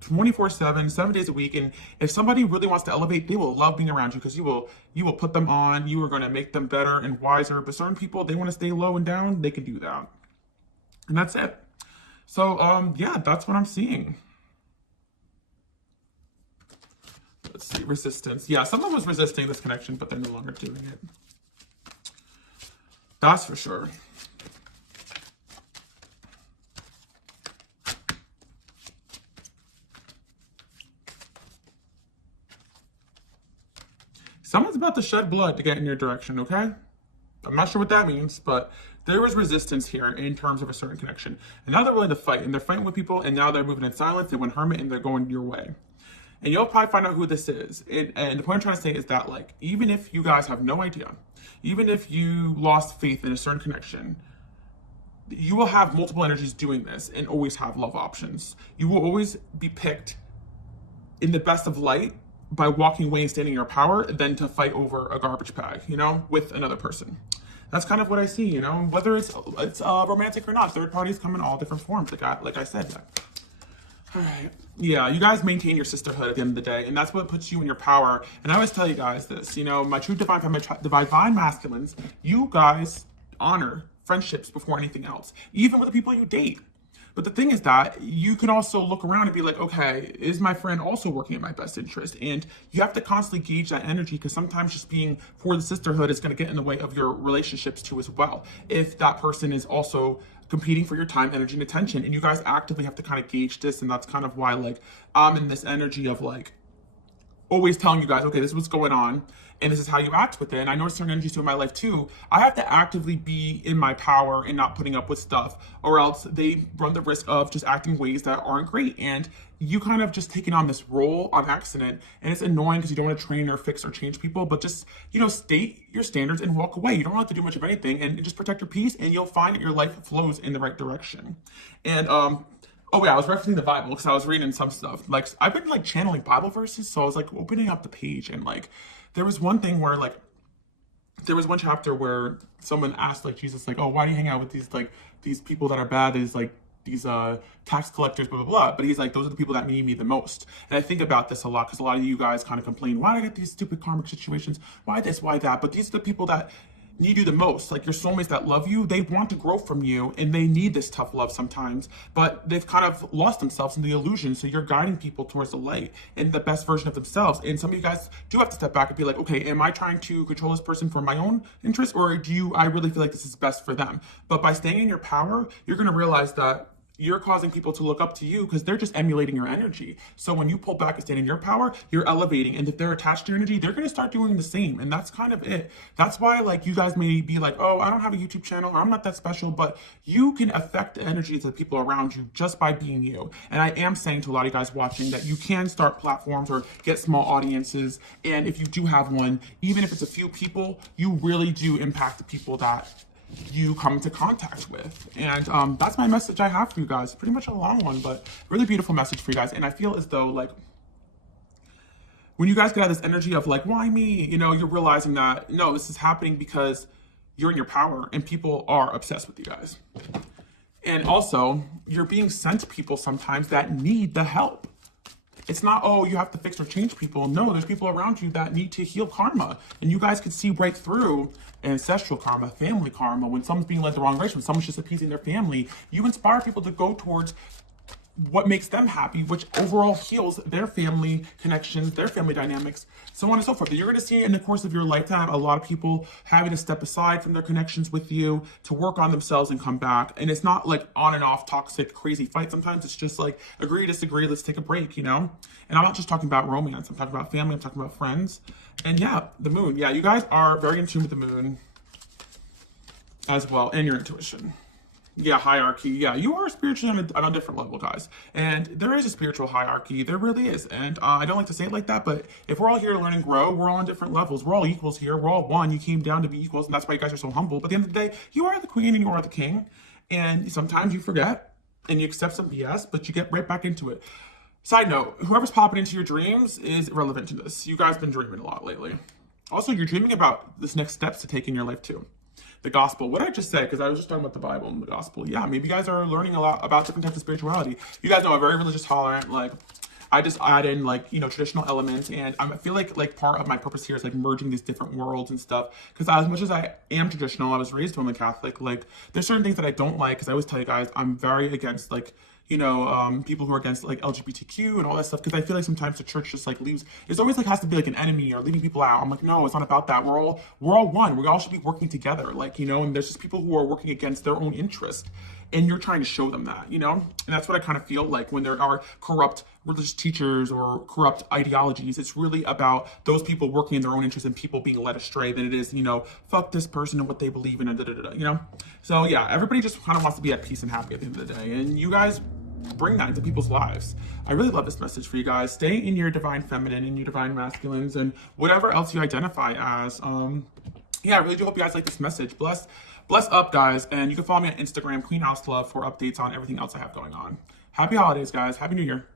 24/7, 7 days a week, and if somebody really wants to elevate, they will love being around you, because you will put them on. You are going to make them better and wiser. But certain people, they want to stay low and down, they can do that, and that's it. So yeah, that's what I'm seeing. Let's see, resistance. Yeah, someone was resisting this connection, but they're no longer doing it. That's for sure. Someone's about to shed blood to get in your direction, okay? I'm not sure what that means, but there was resistance here in terms of a certain connection. And now they're willing to fight, and they're fighting with people, and now they're moving in silence. They went hermit, and they're going your way. And you'll probably find out who this is. And the point I'm trying to say is that, like, even if you guys have no idea, even if you lost faith in a certain connection, you will have multiple energies doing this and always have love options. You will always be picked in the best of light by walking away and standing in your power than to fight over a garbage bag, you know, with another person. That's kind of what I see, you know, whether it's romantic or not. Third parties come in all different forms, like I said. All right. Yeah, you guys maintain your sisterhood at the end of the day, and that's what puts you in your power. And I always tell you guys this, you know, my true divine feminine, divine masculines, you guys honor friendships before anything else, even with the people you date. But the thing is that you can also look around and be like, okay, is my friend also working in my best interest? And you have to constantly gauge that energy, because sometimes just being for the sisterhood is going to get in the way of your relationships too as well. If that person is also competing for your time, energy, and attention, and you guys actively have to kind of gauge this. And that's kind of why, like, I'm in this energy of like always telling you guys, okay, this is what's going on, and this is how you act with it. And I notice certain energies too in my life too. I have to actively be in my power and not putting up with stuff, or else they run the risk of just acting ways that aren't great. And you kind of just taking on this role on accident, and it's annoying because you don't want to train or fix or change people, but just, you know, state your standards and walk away. You don't have to do much of anything, and just protect your peace, and you'll find that your life flows in the right direction. And oh yeah, I was referencing the Bible because I was reading some stuff. Like, I've been like channeling Bible verses, so I was like opening up the page, and like there was one thing where like there was one chapter where someone asked like Jesus, like, oh, why do you hang out with these people that are bad? These tax collectors, blah blah blah. But he's like, those are the people that need me the most. And I think about this a lot, because a lot of you guys kind of complain, why do I get these stupid karmic situations? Why this? Why that? But these are the people that need you the most. Like, your soulmates that love you, they want to grow from you, and they need this tough love sometimes, but they've kind of lost themselves in the illusion. So you're guiding people towards the light and the best version of themselves. And some of you guys do have to step back and be like, okay, am I trying to control this person for my own interest, or I really feel like this is best for them? But by staying in your power, you're going to realize that you're causing people to look up to you because they're just emulating your energy. So when you pull back and stand in your power, you're elevating. And if they're attached to your energy, they're going to start doing the same. And that's kind of it. That's why, like, you guys may be like, oh, I don't have a YouTube channel, or I'm not that special, but you can affect the energies of the people around you just by being you. And I am saying to a lot of you guys watching that you can start platforms or get small audiences. And if you do have one, even if it's a few people, you really do impact the people that you come into contact with. And that's my message I have for you guys. Pretty much a long one, but really beautiful message for you guys. And I feel as though, like, when you guys get out of this energy of like, why me, you know, you're realizing that no, this is happening because you're in your power and people are obsessed with you guys. And also, you're being sent to people sometimes that need the help. It's not, oh, you have to fix or change people. No, there's people around you that need to heal karma. And you guys could see right through ancestral karma, family karma, when someone's being led the wrong direction, when someone's just appeasing their family. You inspire people to go towards what makes them happy, which overall heals their family connections, their family dynamics, so on and so forth. You're going to see in the course of your lifetime a lot of people having to step aside from their connections with you to work on themselves and come back. And it's not like on and off toxic, crazy fight. Sometimes it's just like agree, disagree, let's take a break, you know? And I'm not just talking about romance. I'm talking about family. I'm talking about friends. And yeah, the moon. Yeah, you guys are very in tune with the moon as well, and your intuition. Yeah, hierarchy. Yeah, you are spiritually on a different level, guys. And there is a spiritual hierarchy. There really is. And I don't like to say it like that, but if we're all here to learn and grow, we're all on different levels. We're all equals here. We're all one. You came down to be equals, and that's why you guys are so humble. But at the end of the day, you are the queen and you are the king. And sometimes you forget and you accept some BS, but you get right back into it. Side note, whoever's popping into your dreams is irrelevant to this. You guys been dreaming a lot lately. Also, you're dreaming about this next steps to take in your life too. The gospel. What did I just say? Because I was just talking about the Bible and the gospel. Yeah, maybe you guys are learning a lot about different types of spirituality. You guys know I'm very religious tolerant. Like, I just add in like, you know, traditional elements, and I feel like part of my purpose here is like merging these different worlds and stuff. Because as much as I am traditional, I was raised Roman Catholic. Like, there's certain things that I don't like. Because I always tell you guys, I'm very against like, you know, people who are against like LGBTQ and all that stuff, because I feel like sometimes the church just like leaves, it's always like has to be like an enemy or leaving people out. I'm like, no, it's not about that. We're all one. We all should be working together, like, you know. And there's just people who are working against their own interest, and you're trying to show them that, you know. And that's what I kind of feel like when there are corrupt religious teachers or corrupt ideologies. It's really about those people working in their own interest and people being led astray than it is, you know, fuck this person and what they believe in and you know. So yeah, everybody just kind of wants to be at peace and happy at the end of the day, and you guys bring that into people's lives. I really love this message for you guys. Stay in your divine feminine and your divine masculines and whatever else you identify as. Yeah, I really do hope you guys like this message. Bless up, guys. And you can follow me on Instagram, Queen House Love, for updates on everything else I have going on. Happy holidays, guys. Happy New Year.